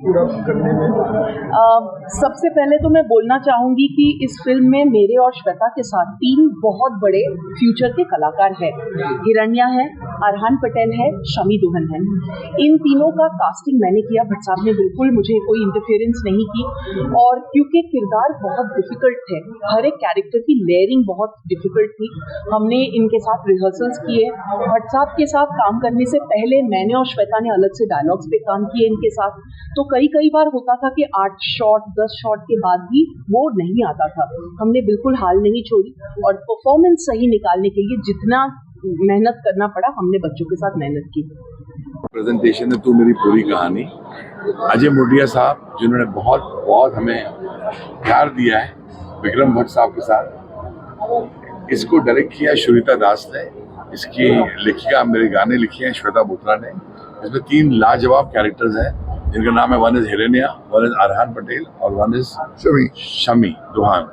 पूरा करने में? सबसे पहले तो मैं बोलना चाहूँगी कि इस फिल्म में मेरे और श्वेता के साथ 3 बहुत बड़े फ्यूचर के कलाकार हैं। हिरण्या है, अरहान पटेल है, शमी दुहन है। इन तीनों का कास्टिंग मैंने किया, भट्ट साहब ने बिल्कुल मुझे कोई इंटरफेरेंस नहीं की। और क्योंकि किरदार बहुत डिफिकल्ट थे, हर एक कैरेक्टर की लेयरिंग बहुत डिफिकल्ट थी, हमने इनके साथ रिहर्सल्स किए। भट्ट साहब के साथ काम करने से पहले मैंने और श्वेता ने अलग से डायलॉग्स पे काम किए इनके साथ। तो कई बार होता था कि 8 शॉट 10 शॉट के बाद भी वो नहीं आता था। हमने बिल्कुल हाल नहीं छोड़ी और परफॉर्मेंस सही निकालने के लिए जितना मेहनत करना पड़ा हमने बच्चों के साथ मेहनत की। प्रेजेंटेशन है तू मेरी पूरी कहानी, अजय मुर्डिया साहब जिन्होंने बहुत हमें प्यार दिया है विक्रम भट्ट साहब के साथ। इसको डायरेक्ट किया श्रुता दास ने, इसकी लेखिका मेरे गाने लिखे हैं श्वेता बोत्रा ने। इसमें 3 लाजवाब कैरेक्टर्स हैं जिनका नाम है, one is Hiranya, one is Arhan Patel और वन इज शमी दुहान।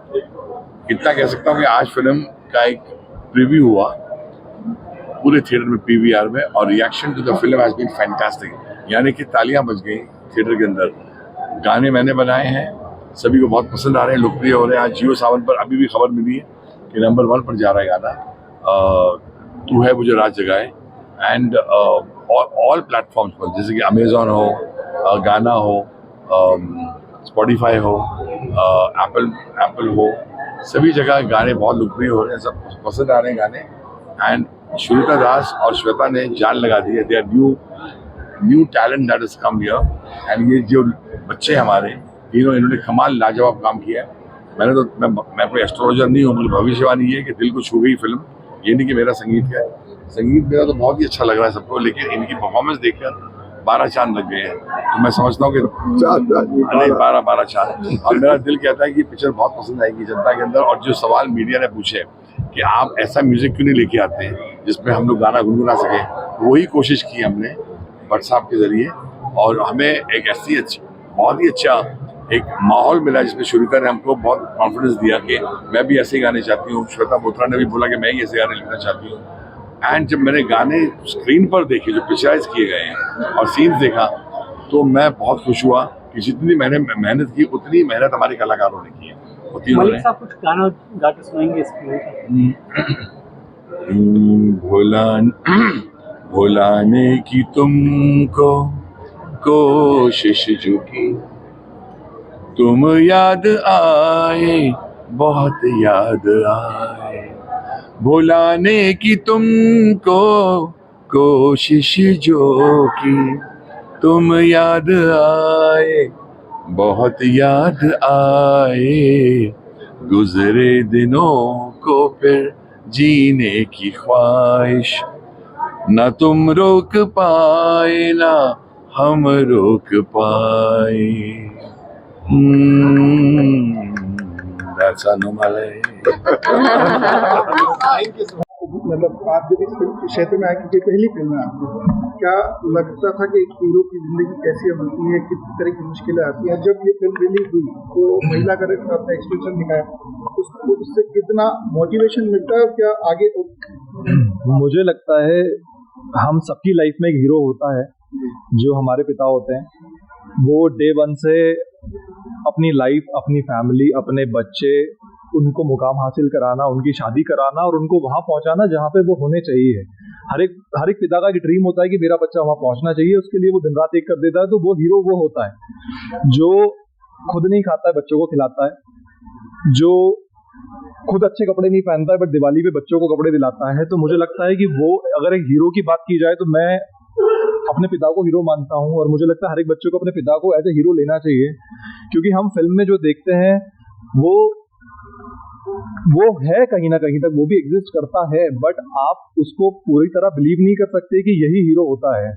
इतना कह सकता हूँ कि आज फिल्म का एक प्रीव्यू हुआ पूरे थिएटर में पीवीआर में और reaction to the film has been fantastic, यानी कि तालियां बज गई थिएटर के अंदर। गाने मैंने बनाए हैं, सभी को बहुत पसंद आ रहे हैं, लोकप्रिय हो रहे हैं। आज जियो सावन पर अभी भी खबर मिली है कि नंबर 1 पर जा रहा है गाना तू है मुझे रात जगाए, एंड ऑल प्लेटफॉर्म्स पर, जैसे कि अमेजॉन हो, गाना हो, स्पॉटिफाई हो, एप्पल हो, सभी जगह गाने बहुत लोकप्रिय हो रहे हैं, सब पसंद आ रहे हैं गाने। एंड श्रुता दास और श्वेता ने जान लगा दी है, they are new talent that is come here. And ये जो बच्चे हमारे तीनों, इन्होंने कमाल लाजवाब काम किया है। मैं कोई एस्ट्रोलॉजर नहीं हूँ, भविष्यवाणी ये कि दिल को छू गई फिल्म। ये नहीं कि मेरा संगीत का है, संगीत मेरा तो बहुत ही अच्छा लग रहा है सबको, लेकिन इनकी परफॉर्मेंस देखकर 12 चांद लग गए हैं। तो मैं समझता हूँ कि 12 चांद। और मेरा दिल कहता है कि पिक्चर बहुत पसंद आएगी जनता के अंदर। और जो सवाल मीडिया ने पूछे कि आप ऐसा म्यूजिक क्यों नहीं लेके आते हैं जिसमें हम लोग गाना गुनगुना सके, वही कोशिश की हमने भट्ट साहब के जरिए। और हमें एक ऐसी बहुत ही अच्छा एक माहौल मिला जिसमें श्रुता ने हमको बहुत कॉन्फिडेंस दिया कि मैं भी ऐसे गाने चाहती हूँ। श्वेता बोत्रा ने भी बोला कि मैं ही ऐसे गाने लिखना चाहती हूँ। एंड जब मैंने गाने स्क्रीन पर देखे जो पिक्चराइज किए गए हैं और सीन्स देखा, तो मैं बहुत खुश हुआ कि जितनी मैंने मेहनत की उतनी मेहनत हमारे कलाकारों ने की है। मलिक साहब कुछ गाना गा के सुनाएंगे इसमें? भुलाने की तुमको कोशिश जो की, तुम याद आए बहुत याद आए, भुलाने की तुमको कोशिश जो की, तुम याद आए बहुत याद आए, गुजरे दिनों को फिर जीने की ख्वाहिश, न तुम रोक पाए ना हम रोक पाए। That's anomaly. मतलब आप जब इस क्षेत्र में आए, क्योंकि पहली फिल्म है आपकी, क्या लगता था कि एक हीरो की जिंदगी कैसी होती है, किस तरह की मुश्किलें आती हैं? जब ये फिल्म रिलीज हुई तो महिला का अपना एक्सप्रेशन दिखाया, उससे कितना मोटिवेशन मिलता है? क्या आगे मुझे लगता है हम सबकी लाइफ में एक हीरो होता है जो हमारे पिता होते हैं। वो डे 1 से अपनी लाइफ, अपनी फैमिली, अपने बच्चे, उनको मुकाम हासिल कराना, उनकी शादी कराना और उनको वहाँ पहुँचाना जहाँ पे वो होने चाहिए। हर एक पिता का एक ड्रीम होता है कि मेरा बच्चा वहाँ पहुँचना चाहिए, उसके लिए वो दिन रात एक कर देता है। तो वो हीरो वो होता है जो खुद नहीं खाता है, बच्चों को खिलाता है, जो खुद अच्छे कपड़े नहीं पहनता है बट दिवाली पे बच्चों को कपड़े दिलाता है। तो मुझे लगता है कि वो, अगर एक हीरो की बात की जाए तो मैं अपने पिता को हीरो मानता हूँ। और मुझे लगता है हर एक बच्चे को अपने पिता को एज ए हीरो लेना चाहिए, क्योंकि हम फिल्म में जो देखते हैं वो है कहीं ना कहीं तक, वो भी एग्जिस्ट करता है, बट आप उसको पूरी तरह बिलीव नहीं कर सकते कि यही हीरो होता है।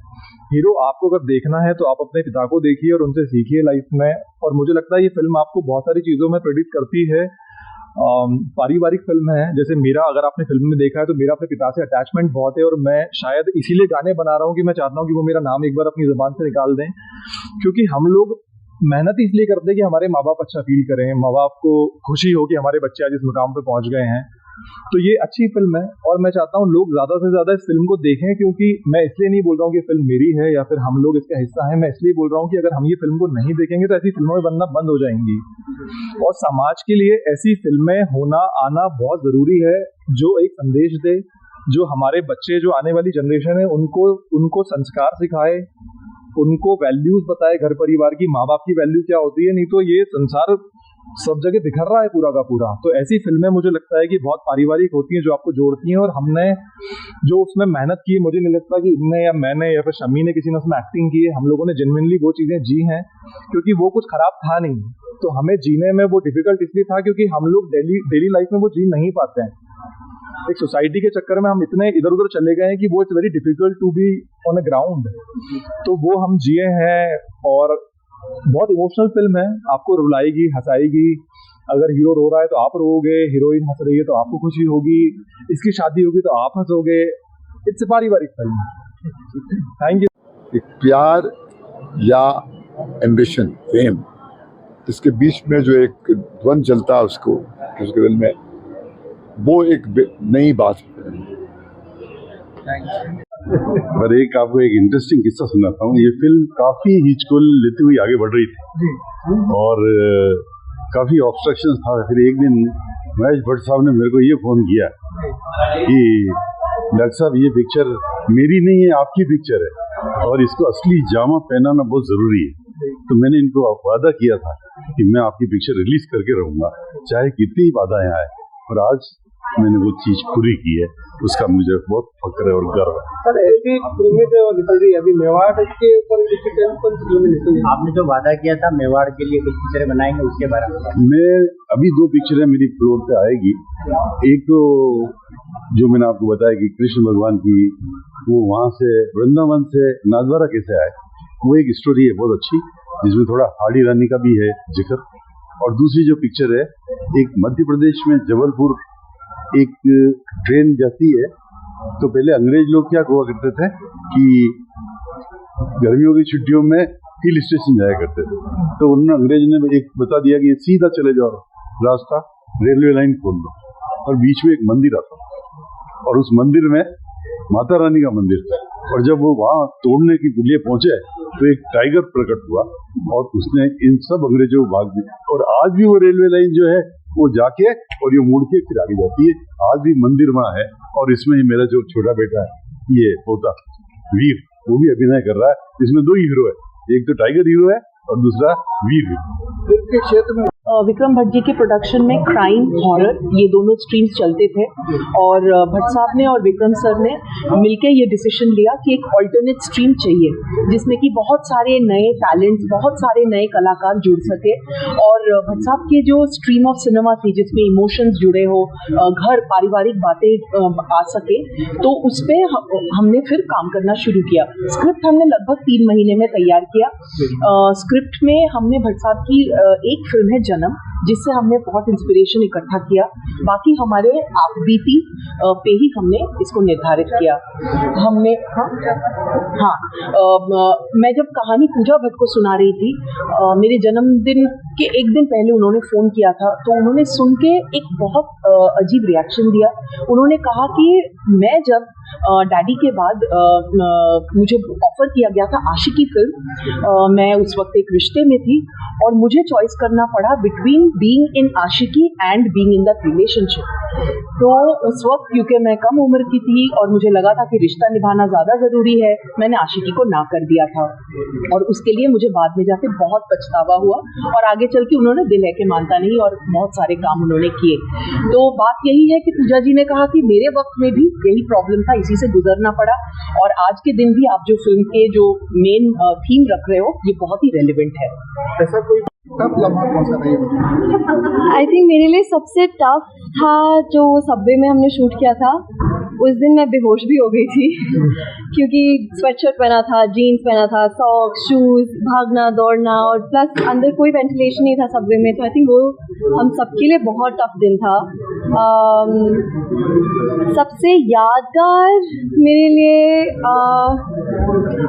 हीरो आपको अगर देखना है तो आप अपने पिता को देखिए और उनसे सीखिए लाइफ में। और मुझे लगता है ये फिल्म आपको बहुत सारी चीज़ों में प्रेडिक्ट करती है। पारिवारिक फिल्म है, जैसे मेरा, अगर आपने फिल्म में देखा है तो मेरा अपने पिता से अटैचमेंट बहुत है और मैं शायद इसीलिए गाने बना रहा हूँ कि मैं चाहता हूँ कि वो मेरा नाम एक बार अपनी जुबान से निकाल दें। क्योंकि हम लोग मेहनत इसलिए करते हैं कि हमारे माँ बाप अच्छा फील करें, माँ बाप को खुशी हो कि हमारे बच्चे आज इस मुकाम पे पहुंच गए हैं। तो ये अच्छी फिल्म है और मैं चाहता हूँ लोग ज़्यादा से ज़्यादा इस फिल्म को देखें, क्योंकि मैं इसलिए नहीं बोल रहा हूँ कि फिल्म मेरी है या फिर हम लोग इसका हिस्सा हैं, मैं इसलिए बोल रहा हूँ कि अगर हम ये फिल्म को नहीं देखेंगे तो ऐसी फिल्में बनना बंद हो जाएंगी। और समाज के लिए ऐसी फिल्में होना आना बहुत ज़रूरी है जो एक संदेश दे, जो हमारे बच्चे, जो आने वाली जनरेशन है उनको संस्कार सिखाए, उनको वैल्यूज बताए, घर परिवार की, माँ बाप की वैल्यू क्या होती है। नहीं तो ये संसार सब जगह बिखर रहा है पूरा का पूरा। तो ऐसी फिल्में मुझे लगता है कि बहुत पारिवारिक होती हैं, जो आपको जोड़ती हैं। और हमने जो उसमें मेहनत की है, मुझे नहीं लगता कि इनने या मैंने या फिर शमी ने किसी ने उसमें एक्टिंग की है। हम लोगों ने जेन्युइनली वो चीज़ें जी हैं, क्योंकि वो कुछ खराब था नहीं। तो हमें जीने में वो डिफिकल्ट इसलिए था क्योंकि हम लोग डेली लाइफ में वो जी नहीं पाते हैं। एक सोसाइटी के चक्कर में हम इतने इधर उधर चले गए हैं कि वो it's very difficult to be on a ground. तो वो हम जिए हैं और बहुत इमोशनल फिल्म है, आपको रुलाएगी, हंसाएगी। अगर हीरो रो रहा है तो आप रोओगे, हीरोइन हंस रही है तो आपको खुशी होगी, इसकी शादी होगी तो आप हंसोगे। इट्स अ पारिवारिक फिल्म। Thank you. प्यार या एम्बिशन, फेम, इसके बीच में जो एक द्वंद चलता है उसके दिल में, वो एक नई बात है। पर आपको एक इंटरेस्टिंग किस्सा सुनाता हूँ। ये फिल्म काफी हिचकोल लेती हुई आगे बढ़ रही थी और काफी ऑब्स्ट्रक्शन था। फिर एक दिन महेश भट्ट साहब ने मेरे को ये फोन किया कि डॉक्टर साहब ये पिक्चर मेरी नहीं है, आपकी पिक्चर है और इसको असली जामा पहनाना बहुत जरूरी है। तो मैंने इनको वादा किया था कि मैं आपकी पिक्चर रिलीज करके रहूंगा चाहे कितनी बाधाएं आए, और आज मैंने वो चीज पूरी की है। उसका मुझे बहुत फक्र है और गर्व है। सर ऐसी फिल्में जो निकल रही है अभी, मेवाड़ के ऊपर कौन सी फिल्में निकल रही है? आपने जो वादा किया था मेवाड़ के लिए कुछ पिक्चरें बनाएंगे, उसके बारे में मैं अभी 2 पिक्चरें मेरी फ्लोर पे आएगी। एक तो जो मैंने आपको बताया कि कृष्ण भगवान की, वो वहाँ से वृंदावन से नाथद्वारा कैसे आए, वो एक स्टोरी है बहुत अच्छी, जिसमें थोड़ा हाड़ी रानी का भी है जिक्र। और दूसरी जो पिक्चर है, एक मध्य प्रदेश में जबलपुर एक ट्रेन जाती है। तो पहले अंग्रेज लोग क्या हुआ करते थे कि गर्मियों की छुट्टियों में हिल स्टेशन जाया करते थे। तो उन्होंने अंग्रेज ने एक बता दिया कि सीधा चले जाओ रास्ता, रेलवे लाइन खोल दो, और बीच में एक मंदिर आता और उस मंदिर में माता रानी का मंदिर था। और जब वो वहाँ तोड़ने के लिए पहुंचे तो एक टाइगर प्रकट हुआ और उसने इन सब अंग्रेजों को भाग दिया। और आज भी वो रेलवे लाइन जो है वो जाके और ये मुड़ के फिर आगे जाती है। आज भी मंदिर वहाँ है। और इसमें ही मेरा जो छोटा बेटा है ये पोता वीर, वो भी अभिनय कर रहा है। इसमें 2 हीरो है, एक तो टाइगर हीरो है और दूसरा वीर हीरो। के क्षेत्र में विक्रम भट्ट जी के प्रोडक्शन में क्राइम, हॉरर, ये दोनों स्ट्रीम्स चलते थे और भट्ट साहब ने और विक्रम सर ने मिलकर ये डिसीजन लिया कि एक ऑल्टरनेट स्ट्रीम चाहिए जिसमें कि बहुत सारे नए टैलेंट्स, बहुत सारे नए कलाकार जुड़ सके। और भट्ट साहब की जो स्ट्रीम ऑफ सिनेमा थी जिसमें इमोशंस जुड़े हो, घर, पारिवारिक बातें आ सके, तो उस पर हमने फिर काम करना शुरू किया। स्क्रिप्ट हमने लगभग 3 महीने में तैयार किया। स्क्रिप्ट में हमने भट्ट साहब की एक फिल्म है जन्म, जिससे हमने बहुत इंस्पिरेशन इकट्ठा किया। बाकी हमारे आप बीती पे ही हमने इसको निर्धारित किया। हमने मैं जब कहानी पूजा भट्ट को सुना रही थी, मेरे जन्मदिन के एक दिन पहले उन्होंने फ़ोन किया था, तो उन्होंने सुन के एक बहुत अजीब रिएक्शन दिया। उन्होंने कहा कि मैं जब डैडी के बाद मुझे ऑफर किया गया था आशिकी फिल्म, मैं उस वक्त एक रिश्ते में थी और मुझे चॉइस करना पड़ा between being in Aashiqui and being in that relationship. तो उस वक्त क्योंकि मैं कम उम्र की थी और मुझे लगा था कि रिश्ता निभाना ज़्यादा ज़रूरी है, मैंने आशिकी को ना कर दिया था और उसके लिए मुझे बाद में जाके बहुत पछतावा हुआ। और आगे चल के उन्होंने दिल है कि मानता नहीं और बहुत सारे काम उन्होंने किए। तो बात यही है कि पूजा जी ने कहा कि मेरे वक्त में भी यही प्रॉब्लम था, इसी से गुजरना पड़ा। और आज के दिन भी आप जो फिल्म के जो मेन थीम रख रहे हो, ये बहुत ही रेलिवेंट है। ऐसा कोई टफ लम्हा कौन सा नहीं है? आई थिंक मेरे लिए सबसे टफ था जो सबवे में हमने शूट किया था। उस दिन मैं बेहोश भी हो गई थी क्योंकि स्वेटशर्ट पहना था, जीन्स पहना था, सॉक्स, शूज़, भागना दौड़ना और प्लस अंदर कोई वेंटिलेशन नहीं था सबवे में। तो आई थिंक वो हम सबके लिए बहुत टफ दिन था। सबसे यादगार मेरे लिए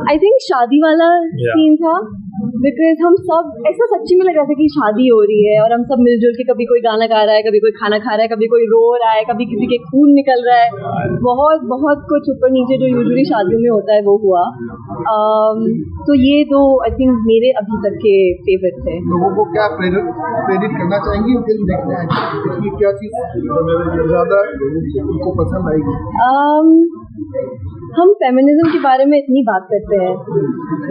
आई थिंक शादी वाला सीन था बिकॉज हम सब ऐसा सच्ची में लग रहा था कि शादी हो रही है और हम सब मिलजुल के, कभी कोई गाना गा रहा है, कभी कोई खाना खा रहा है, कभी कोई रो रहा है, कभी किसी के खून निकल रहा है, बहुत बहुत कुछ ऊपर नीचे जो यूजुअली शादियों में होता है वो हुआ। तो ये दो आई थिंक मेरे अभी तक के फेवरेट थे। लोगों को क्या प्रेरित करना चाहेंगे फिल्म देखने आए, इसमें क्या चीज़ ज़्यादा उनको पसंद आएगी? हम फेमिनिज्म के बारे में इतनी बात करते हैं,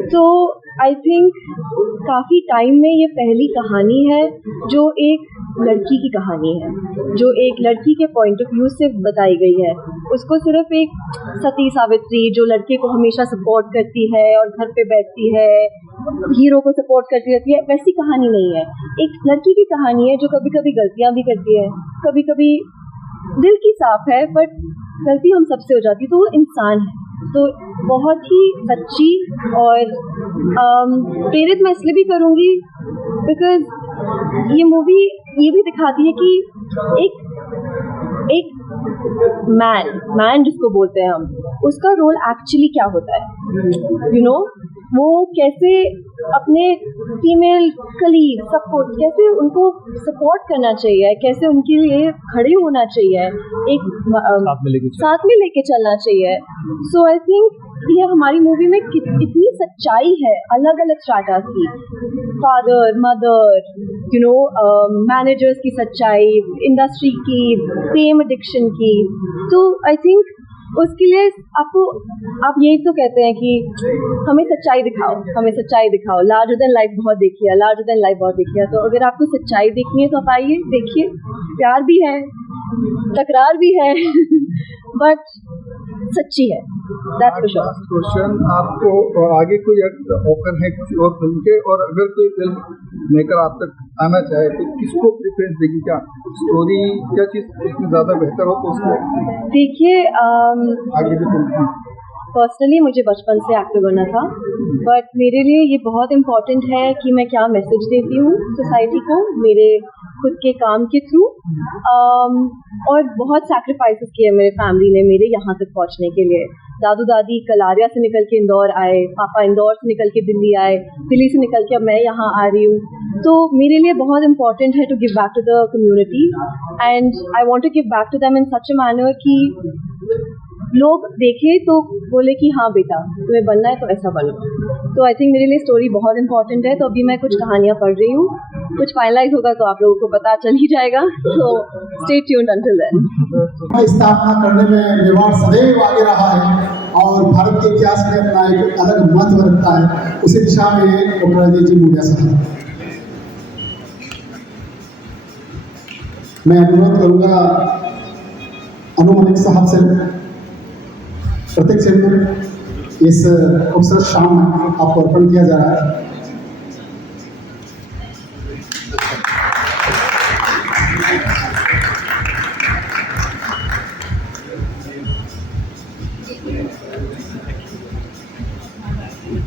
तो आई थिंक काफ़ी टाइम में ये पहली कहानी है जो एक लड़की की कहानी है, जो एक लड़की के पॉइंट ऑफ व्यू से बताई गई है। उसको सिर्फ एक सती सावित्री जो लड़के को हमेशा सपोर्ट करती है और घर पे बैठती है, हीरो को सपोर्ट करती रहती है, वैसी कहानी नहीं है। एक लड़की की कहानी है जो कभी कभी गलतियाँ भी करती है, कभी कभी दिल की साफ है, बट गलती हम सबसे हो जाती है, तो वो इंसान है। तो बहुत ही सच्ची और प्रेरित मैं इसलिए भी करूँगी बिकॉज ये मूवी ये भी दिखाती है कि एक मैन जिसको बोलते हैं हम, उसका रोल एक्चुअली क्या होता है, यू नो, वो कैसे अपने फीमेल कलीग सबको कैसे उनको सपोर्ट करना चाहिए, कैसे उनके लिए खड़े होना चाहिए, एक साथ में लेके चलना चाहिए। सो आई थिंक ये हमारी मूवी में इतनी सच्चाई है अलग अलग स्ट्राटा की, father mother, you know, managers की सच्चाई, इंडस्ट्री की, फेम एडिक्शन की। तो आई थिंक उसके लिए आप यही तो कहते हैं कि हमें सच्चाई दिखाओ, लार्जर देन लाइफ बहुत देखिए, तो अगर आपको सच्चाई देखनी है तो आप आइए देखिए, प्यार भी है, तकरार भी है बट सच्ची है, दैट्स फॉर श्योर। क्वेश्चन आपको आगे कोई ऑफर है किसी और फिल्म के, और अगर कोई फिल्म मेकर आप तक आना चाहे तो किसको प्रेफरेंस देगी? क्या स्टोरी, क्या चीज़ इसमें ज़्यादा बेहतर हो तो उसको देखिए, आगे की फिल्म पर्सनली मुझे बचपन से एक्टर बनना था, बट मेरे लिए ये बहुत इम्पॉर्टेंट है कि मैं क्या मैसेज देती हूँ सोसाइटी को मेरे खुद के काम के थ्रू। और बहुत सैक्रिफाइसेस किए मेरे फैमिली ने मेरे यहाँ तक पहुँचने के लिए। दादू दादी कलारिया से निकल के इंदौर आए, पापा इंदौर से निकल के दिल्ली आए, दिल्ली से निकल के अब मैं यहाँ आ रही हूँ। तो मेरे लिए बहुत इम्पॉर्टेंट है to give back to the community, and I want to give back to them in such a manner कि लोग देखें तो बोले कि हाँ बेटा तुम्हें बनना है तो ऐसा बनो। तो आई थिंक मेरे लिए स्टोरी बहुत इंपॉर्टेंट है। तो अभी मैं कुछ कहानियाँ पढ़ रही हूँ, कुछ फाइनलाइज होगा तो आप लोगों को पता चल ही जाएगा, तो स्टे ट्यून्ड अंटिल देन। स्थापना करने में मेवाड़ सदैव आगे रहा है और भारत के इतिहास में अपना एक अलग महत्व रखता है। उसी दिशा में डॉक्टर अजय जी मुंडिया साहब, मैं अनुरोध करूँगा अनु मलिक साहब से प्रत्येक सिंदूर इस खूबसूरत शाम में आपको अर्पण किया जा रहा है।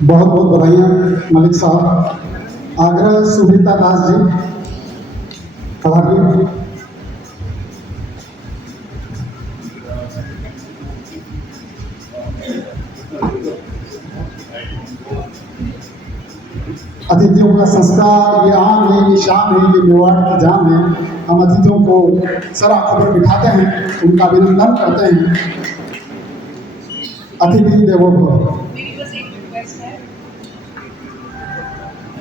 बहुत बहुत बधाइयाँ मलिक साहब। आगरा सुनीता दास जी कलाकार, अतिथियों का संस्कार, ये आन है, ये शान है, ये मेवाड़ की जान है। हम अतिथियों को सर आंखों पर बिठाते हैं, उनका अभिनंदन करते हैं। अतिथि देवो भव।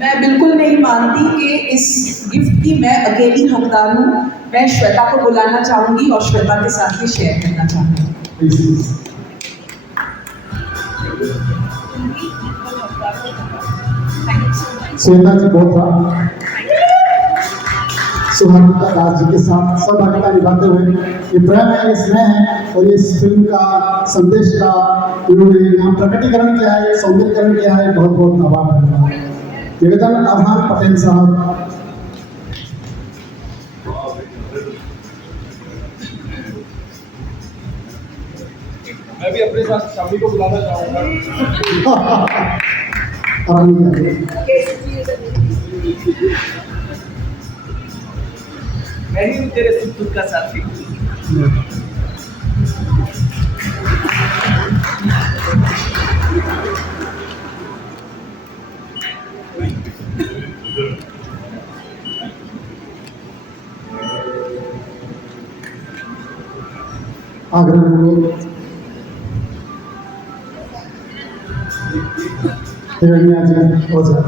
मैं बिल्कुल नहीं मानती कि इस गिफ्ट की मैं अकेली हकदार हूँ। मैं श्वेता को बुलाना चाहूँगी और श्वेता के साथ ये शेयर करना चाहूँगी। श्वेता जी बहुत सुहागिता दास जी के साथ सहभागिता निभाते हुए ये प्रेम है, ये स्नेह है और ये इस फिल्म का संदेश का इन्होंने यहाँ प्रकटीकरण किया है, सौंदर्यकरण किया है। बहुत बहुत आभार धन्यवाद। निवेदन आभार पटेल साहब। मैं भी अपने साथ शामी को बुलाना चाहूँगा। मैं ही तेरे सुख का साथी। Thank you. आग्रहपूर्वक हिरण्या जी ओझा।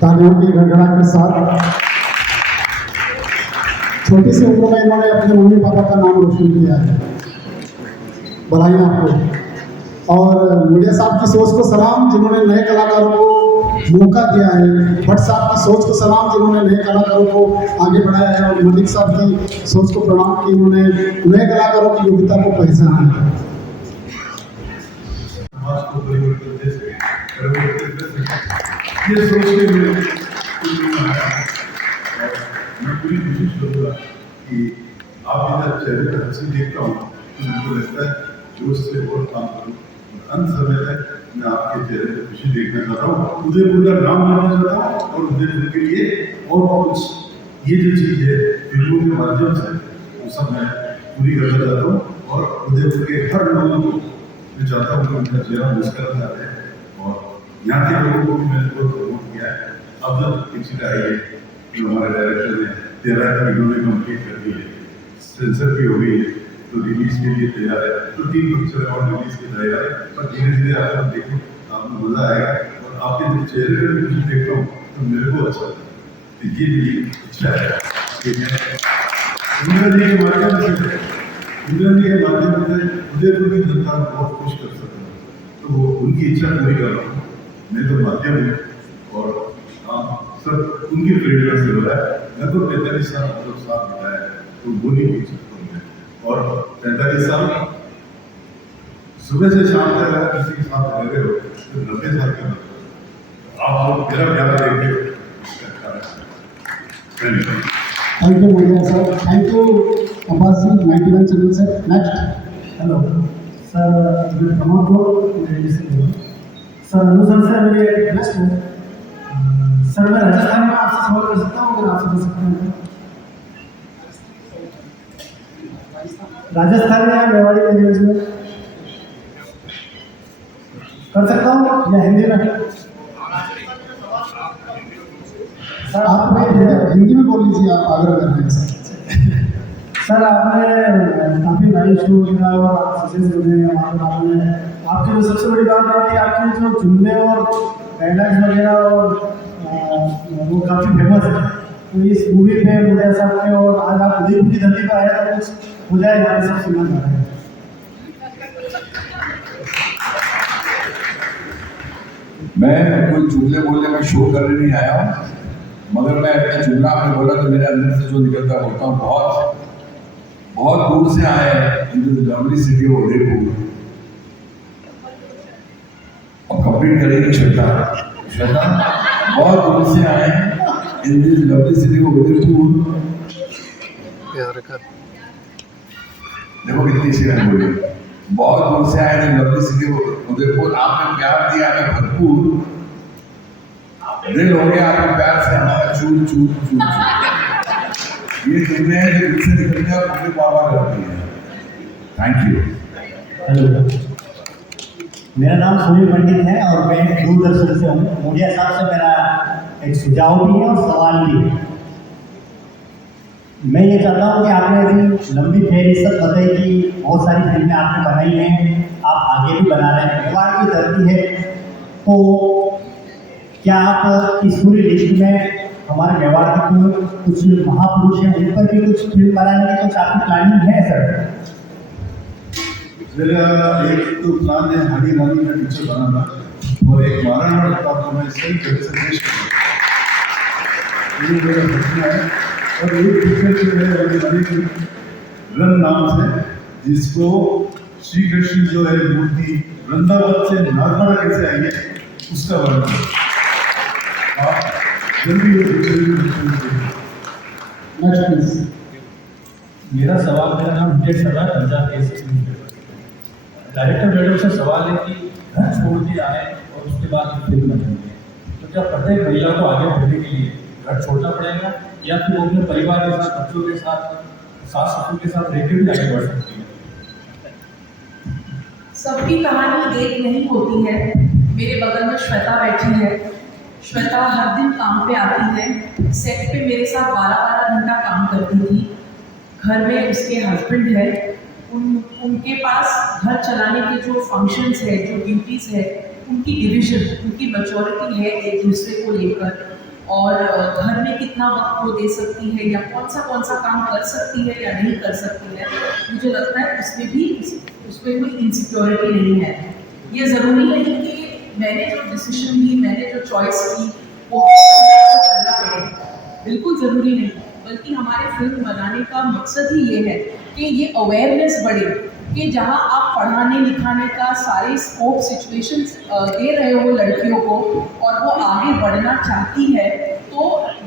तालियों की गड़गड़ाहट के साथ छोटी सी उम्र में इन्होंने अपने मम्मी पापा का नाम रोशन किया है, बधाई आपको। और मीडिया साहब की सोच को सलाम, जिन्होंने नए कलाकारों को मौका दिया है। भट्ट साहब की सोच को सलाम, जिन्होंने नए कलाकारों को आगे बढ़ाया है। और मलिक साहब की सोच को प्रणाम कि उन्होंने नए कलाकारों की योग्यता को पहचाना है। ये सोच के मैं पूरी कोशिश करूँगा कि आप इधर चेहरे पर हंसी देखता हूँ तो मुझको लगता है जोश से और काम करूँ। अंत समय तक मैं आपके चेहरे पर खुशी देखना चाहता हूँ, उदयपुर का नाम लेना चाहता हूँ और उदयपुर के लिए और कुछ ये जो चीज़ है फिल्मों के माध्यम से वो सब मैं पूरी करना चाहता हूँ। और उदयपुर के हर लोगों को मैं चाहता हूँ कि उनका चेहरा मुस्कुराता रहे। और यहाँ के लोगों को भी मैंने बहुत प्रमोट किया है। अब जब पिक्चर आई है जो हमारे डायरेक्टर ने 13 महीनों में कंप्लीट कर दी है, सेंसर भी हो गई है, तो रिलीज के लिए तैयार है। तो 3 पिक्चर और रिलीज के तैयार है, पर धीरे धीरे आप देखो आपको मजा आएगा। और आपके जब चेहरे पर कुछ देखता हूँ तो मेरे को अच्छा लगता है। तो ये मेरी इच्छा है कि मैं इंद्र जी के माध्यम से उदयपुर की जनता को बहुत खुश कर सकता हूँ। तो वो उनकी इच्छा पूरी कर रहा हूँ। मैं तो माध्यम हूँ और सब उनकी प्रेरणा से हो रहा है। लगभग 45 साल मतलब साथ बिताया है, तो वो नहीं पूछ सकता हूँ। और 45 साल सुबह से शाम तक अगर किसी के साथ रह रहे हो तो 90 साल के बाद आप लोग मेरा प्यारा देखते हो। Thank you Modiya sir, thank you Abbas ji 91 channel से। नेक्स्ट। हेलो सर, मैं प्रमोद सर अनुसर से मेरी एक रिक्वेस्ट है सर, मैं राजस्थान में आपसे सवाल कर सकता हूँ अगर आपसे कर सकता हूँ? राजस्थान या मेवाड़ी लैंग्वेज में कर सकता हूँ या हिंदी में? सर आप हिंदी में बोल लीजिए, आप आग्रह कर रहे हैं सर। आपने काफ़ी लाइव शो किया और सक्सेस हो गए वहाँ पर। आपने आपकी जो सबसे बड़ी बात है कि आपके जो जुमले और डायलॉग्स वगैरह और वो काफ़ी फेमस है। तो इस मूवी पे मुझे ऐसा लगता है और आज आप उदयपुर की धरती पर आया तो कुछ हो जाए, हमारे सब सुनना चाह रहे हैं। मैं कोई जुमले बोलने में शो करने नहीं आया हूँ, मगर मैं अपना जुमला आपने बोला तो मेरे अंदर से जो निकलता बोलता हूँ। बहुत बहुत दूर से आए हैं in the lovely city of Udaipur और कंप्लीट करेंगे श्वेता बहुत दूर से आए हैं in this lovely city of Udaipur. देखो कितनी सी बोली, बहुत दूर से आए इन लवली सिटी ऑफ उदयपुर। आपने प्यार दिया हमें भरपूर, दिल हो गया आपके प्यार से हमारा चूर चूर चूर चूर। ये चीजें हैं जो दिल से निकलती है और मुझे बाबा करती है। Thank you. हेलो, मेरा नाम सुनील पंडित है और मैं दूरदर्शन से हूँ। मोदिया साहब से मेरा एक सुझाव भी है और सवाल भी है। मैं ये चाहता हूँ कि आपने अभी लंबी फहरिस्त बताई कि बहुत सारी फिल्में आपने बनाई हैं, आप आगे भी बना रहे हैं, मेवाड़ की धरती है, तो क्या आप इस पूरी लिस्ट में हमारे मेवाड़ के कुछ महापुरुष हैं उन पर भी कुछ फिल्म बनाने की कुछ आपकी प्लानिंग है सर? मेरा एक तो प्लान है हरी रानी का पिक्चर बनाना और एक महाराणा प्रताप को मैं सही तरह से पेश करूँ, ये मेरा सपना है। और एक पिक्चर जो है हरी रानी की रन नाम से, जिसको श्री कृष्ण जो है मूर्ति वृंदावन से नागवाड़ा कैसे आई है उसका वर्णन आप जल्दी मेरा सवाल, मेरा नाम विजय सर है, पंजाब केसरी। डायरेक्टर मैडम से सवाल है कि घर छोड़ के आए और उसके बाद फिल्म बनेंगे, तो क्या प्रत्येक महिला को आगे बढ़ने के लिए घर छोड़ना पड़ेगा या फिर वो अपने परिवार के साथ, बच्चों के साथ, सास ससुर के साथ रहकर भी आगे बढ़ सकती है? सबकी कहानी एक नहीं होती है। मेरे बगल में श्वेता बैठी है। श्वेता हर दिन काम पे आती है, सेट पे मेरे साथ 12-12 घंटा काम करती थी। घर में उसके हस्बैंड है, उनके पास घर चलाने के जो फंक्शंस है, जो ड्यूटीज़ है, उनकी डिवीजन, उनकी मैच्योरिटी है एक दूसरे को लेकर, और घर में कितना वक्त वो दे सकती है या कौन सा काम कर सकती है या नहीं कर सकती है, मुझे लगता है उसमें कोई इनसिक्योरिटी नहीं है। ये ज़रूरी नहीं कि मैंने जो डिसीजन ली, मैंने जो चॉइस की वो करना पड़े, बिल्कुल ज़रूरी नहीं। बल्कि हमारे फिल्म बनाने का मकसद ही ये है कि ये अवेयरनेस बढ़े कि जहाँ आप पढ़ाने लिखाने का सारे स्कोप सिचुएशंस दे रहे हो लड़कियों को और वो आगे बढ़ना चाहती है, तो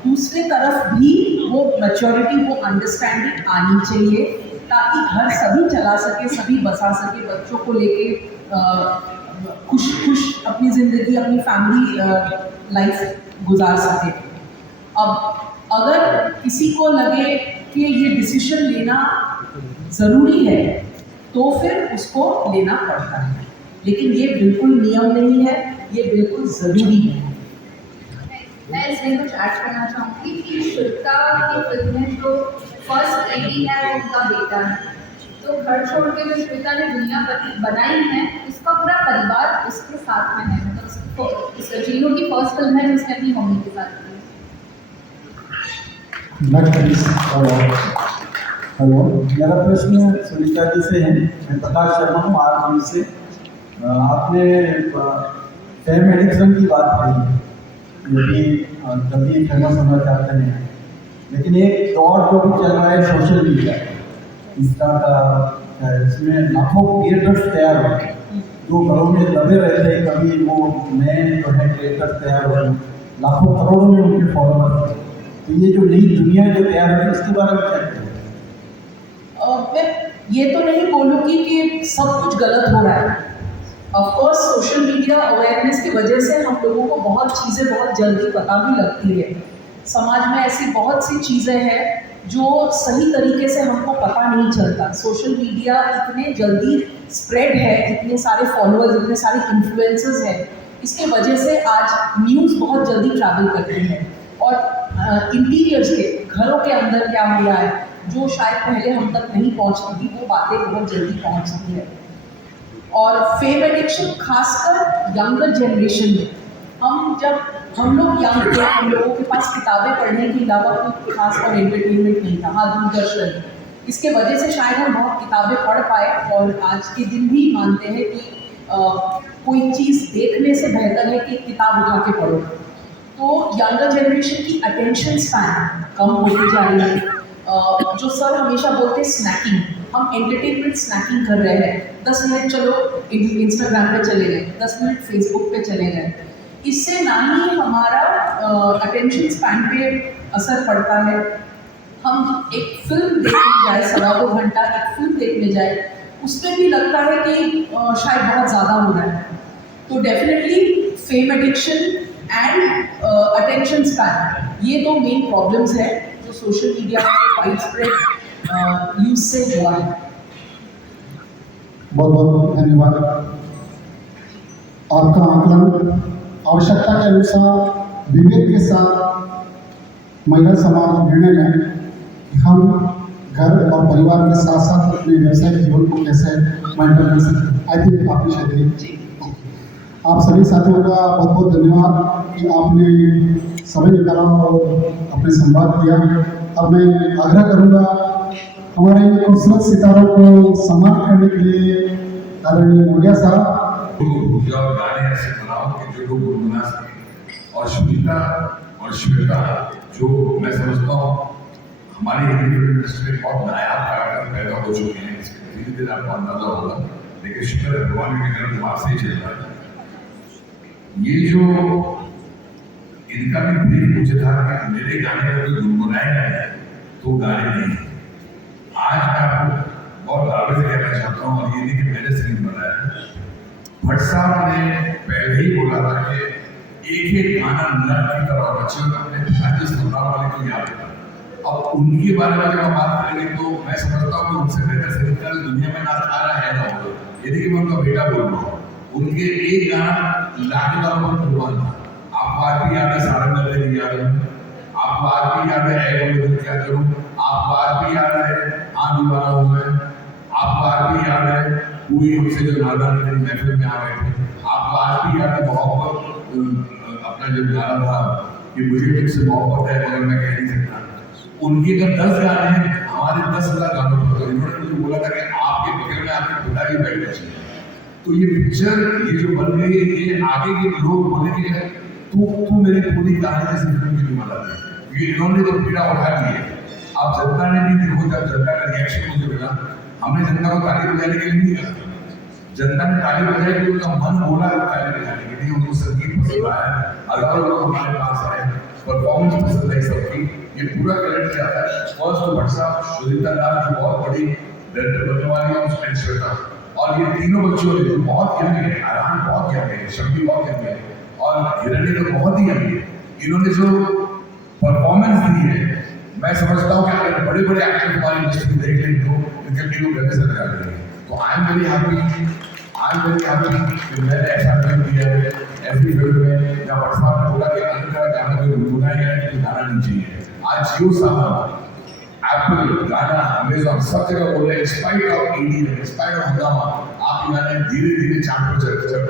दूसरे तरफ भी वो मैच्योरिटी, वो अंडरस्टैंडिंग आनी चाहिए ताकि घर सभी चला सके, सभी बसा सके, बच्चों को लेके खुश अपनी ज़िंदगी, अपनी फैमिली लाइफ गुजार सके। अब अगर किसी को लगे कि ये डिसीजन लेना ज़रूरी है तो फिर उसको लेना पड़ता है, लेकिन ये बिल्कुल नियम नहीं है, ये बिल्कुल ज़रूरी है। मैं इसमें कुछ ऐड करना चाहूँगी कि श्वेता की फिल्म में जो फर्स्ट लेडी है वो उनका बेटा है, तो घर छोड़ के जो श्वेता ने दुनिया बनाई है उसका पूरा परिवार उसके साथ में है। मतलब जीनू की फर्स्ट फिल्म है जिसने अपनी मम्मी के साथ की। हेलो, मेरा प्रश्न सुनीता जी से है। मैं प्रकाश शर्मा हूँ आर से। आपने फेम एडिक्शन की बात कही, जो कि जल्दी फेमस होना चाहते हैं, लेकिन एक दौर जो भी चल रहा है सोशल मीडिया, इंस्टा का, इसमें लाखों क्रिएटर्स तैयार हो गए जो घरों में दबे रहते हैं, कभी वो नए जो है क्रिएटर्स तैयार हो गए, लाखों करोड़ों में उनके फॉलोअर्स हैं। तो ये जो नई दुनिया जो तैयार है उसके बारे में क्या कहें? मैं ये तो नहीं बोलूँगी कि सब कुछ गलत हो रहा है। ऑफकोर्स सोशल मीडिया अवेयरनेस की वजह से हम लोगों को बहुत चीज़ें बहुत जल्दी पता भी लगती है। समाज में ऐसी बहुत सी चीज़ें हैं जो सही तरीके से हमको पता नहीं चलता। सोशल मीडिया इतने जल्दी स्प्रेड है, इतने सारे फॉलोअर्स, इतने सारे इन्फ्लुएंसर्स हैं, इसके वजह से आज न्यूज़ बहुत जल्दी ट्रैवल करती है और इंटीरियर्स के, घरों के अंदर क्या हो रहा है जो शायद पहले हम तक नहीं पहुंचती थी, वो बातें बहुत जल्दी पहुंचती है। और फेम एडिक्शन खासकर यंगर जनरेशन में, हम लोग यंग थे, हम लोगों के पास किताबें पढ़ने के अलावा कोई खास और एंटरटेनमेंट नहीं था। हाँ, दूरदर्शन, इसके वजह से शायद हम बहुत किताबें पढ़ पाए और आज के दिन भी मानते हैं कि कोई चीज़ देखने से बेहतर है कि किताब उठा के पढ़ो। तो यंगर जनरेशन की अटेंशन स्पैन कम होती जा रही है। जो सर हमेशा बोलते हैं स्नैकिंग, हम एंटरटेनमेंट स्नैकिंग कर रहे हैं। 10 मिनट चलो इंस्टाग्राम पे चले गए, 10 मिनट फेसबुक पे चले गए। इससे ना ही हमारा अटेंशन स्पैन पे असर पड़ता है। हम एक फिल्म देखने जाए, 1.25 घंटा एक फिल्म देखने जाए, उसमें भी लगता है कि शायद बहुत ज़्यादा हो रहा है। तो definitely fame addiction and attention span, ये दो मेन प्रॉब्लम्स है जो सोशल मीडिया के वाइड स्प्रेड यूज से हुआ है। बहुत बहुत धन्यवाद। आपका आकलन आवश्यकता के अनुसार विवेक के साथ महिला समाज निर्णय लें कि हम घर और परिवार के साथ साथ अपने व्यवसायिक जीवन को कैसे मेंटेन कर सकते हैं। आई थिंक आपकी शायद आप सभी साथियों का बहुत बहुत धन्यवाद कि आपने समय निकाला और अपने संवाद किया। अब मैं आग्रह करूंगा हमारे खूबसूरत सितारों को सम्मान करने के लिए आदरणीय मोडिया साहब। गाने ऐसे बनाओ कि जो लोग गुनगुना सके। और सुनीता और श्वेता जो मैं समझता हूँ हमारी हिंदी फिल्म इंडस्ट्री में बहुत नायाब कलाकार पैदा हो चुके हैं, इसके धीरे धीरे आपको अंदाजा होगा, लेकिन शुक्र है भगवान के मेरा दिमाग से ही चल रहा है। ये जो इनका भी ब्रीफ मुझे था कि मेरे गाने में कोई गुनगुनाएगा नहीं तो गाने नहीं। आज मैं आपको बहुत दावे से कहना चाहता हूँ, और ये नहीं कि मैंने सीन बनाया है, भट्ट साहब ने पहले ही बोला था कि एक एक गाना नर की तरह बच्चों को अपने पिताजी सुनने वाले को याद है। अब उनके बारे में जब हम बात करेंगे तो मैं समझता हूँ कि उनसे बेहतर संगीतकार दुनिया में ना आ रहा है ना होगा। यदि कि मैं उनका बेटा बोल रहा हूँ, उनके एक गाना लाने का बहुत कुर्बान था। आपको आज भी याद है सारंग नदी की याद है, आपको आज भी याद है ऐ क्या करूं, आपको आज भी याद है हाँ दीवाना हूं मैं, आपको आज भी याद है पूरी हमसे जो नादान मेरी महफिल में आ गए थे, आपको आज भी याद है मोहब्बत अपना जब गाना था कि मुझे तुमसे मोहब्बत है मगर मैं कह नहीं सकता। उनके अगर 10 गाने हैं, हमारे 10,000 गानों पर, तो इन्होंने मुझे बोला था कि आपके बगल में आपके पिताजी बैठने चाहिए। तो ये पिक्चर ये जो बन गई है, ये आगे के लोग बोलेंगे तू मेरी पूरी कहानी से फिल्म की नहीं बना दी, क्योंकि इन्होंने तो पीड़ा उठा ली है। अब जनता ने भी देखो, जब जनता का रिएक्शन मुझे मिला, हमने जनता को ताली बजाने के लिए नहीं कहा, जनता ने ताली बजाई कि उनका मन बोला ताली बजाने के लिए, उनको संगीत पसंद आया, हजारों लोग हमारे पास आए, परफॉर्मेंस पसंद आई सबकी। ये पूरा क्रेडिट जाता है फर्स्ट टू भट्ट साहब, सुनीता लाल जो बहुत बड़ी डायरेक्टर बनने वाली है, उसमें श्वेता, और ये तीनों बच्चों ने जो बहुत यंग है, अरहान बहुत यंग है, शक्ति बहुत यंग है, और हिरण्य तो बहुत ही यंग है। इन्होंने जो परफॉर्मेंस दी है, मैं समझता हूँ कि अगर बड़े बड़े एक्टर हमारी इंडस्ट्री में देख लें तो इनके टीम गले से लगा देंगे। तो आई एम वेरी हैप्पी कि मैंने ऐसा फिल्म किया है, ऐसी फिल्म में जहाँ भट्ट साहब ने बोला कि अंदर गाना कोई गुनगुनाया गया है तो गाना नहीं चाहिए। आज जियो साहब, एप्पल, गाना, अमेजॉन सब जगह बोल रहे हैं in spite of ED, in spite of हंगामा, आपके गाने धीरे धीरे चार्ट पर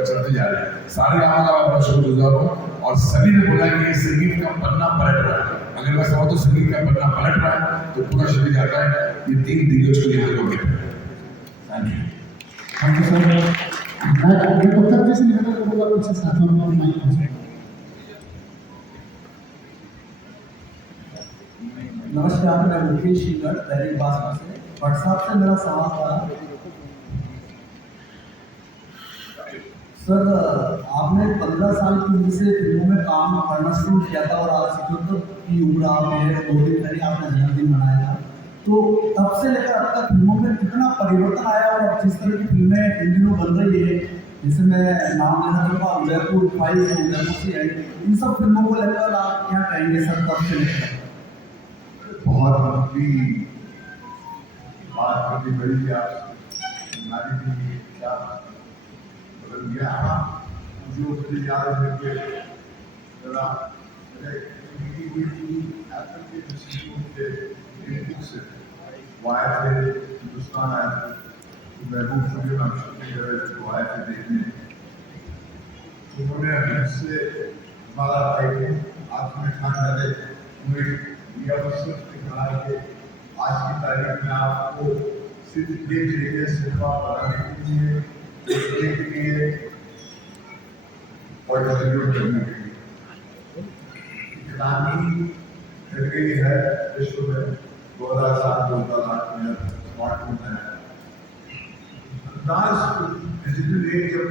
चलते जा रहे हैं। सारे गानों का मैं बड़ा शुक्रगुजार हूँ, और सभी ने बोला कि ये संगीत का पन्ना पलट रहा है। अगर मैं समझ तो संगीत का पन्ना पलट रहा है तो पूरा शरीर जाता है। ये 3 दिग्गज को यहाँ हो गया। Thank you sir. मैं तब तक जैसे निकल कर बोला उससे साथ में माइक। नमस्कार, मैं मुकेश शिंगर दैनिक भास्कर से। भट्ट साहब से मेरा सवाल था, सर आपने 15 साल की उम्र से फिल्मों में काम करना शुरू किया था और आज 77 की उम्र आप है, 2 दिन पहले आपने जन्मदिन मनाया था, तो तब से लेकर अब तक फिल्मों में कितना परिवर्तन आया, और जिस तरह की फिल्में इन दिनों बन रही है, जैसे मैं नाम लेना चाहूँगा उदयपुर 5, उदयपुर से आई, इन सब फिल्मों को लेकर आप क्या कहेंगे सर तब से लेकर? बहुत लंबी बात करनी पड़ी आपसे, क्या बदल गया मुझे उससे याद है कि जरा वो आए थे हिंदुस्तान आए थे, महबूब शफी अक्षर की जगह को आए थे देखने, उन्होंने हमसे हमारा हाथ में खान डाले, कहा कि आज की तारीख में आपको सिर्फ एक जरिए सिर्फ बनाने के लिए और जरूरत करने के लिए इकरानी मिल गई है विश्व में। 2007-2008 में स्मार्टफोन है, अंदाज डिजिटल एज जब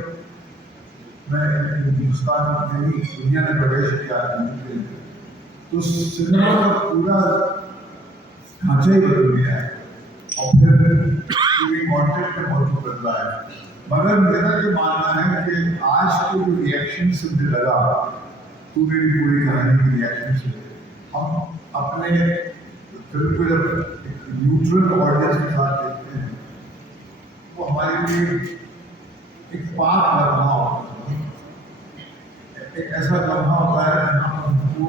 मैं हिंदुस्तान में दुनिया ने प्रवेश किया तो सिनेमा का पूरा ढांचा ही बदल गया है, और फिर पूरी कॉन्टेंट में बहुत बदला है। मगर मेरा ये मानना है कि आज के जो रिएक्शन से मुझे लगा, तो मेरी पूरी कहानी की रिएक्शन से हम अपने फिल्म को जब एक न्यूट्रल ऑडियंस के साथ देखते हैं, वो हमारे लिए एक पाक लम्हा होता है, एक ऐसा लम्हा होता है जहाँ पर हमको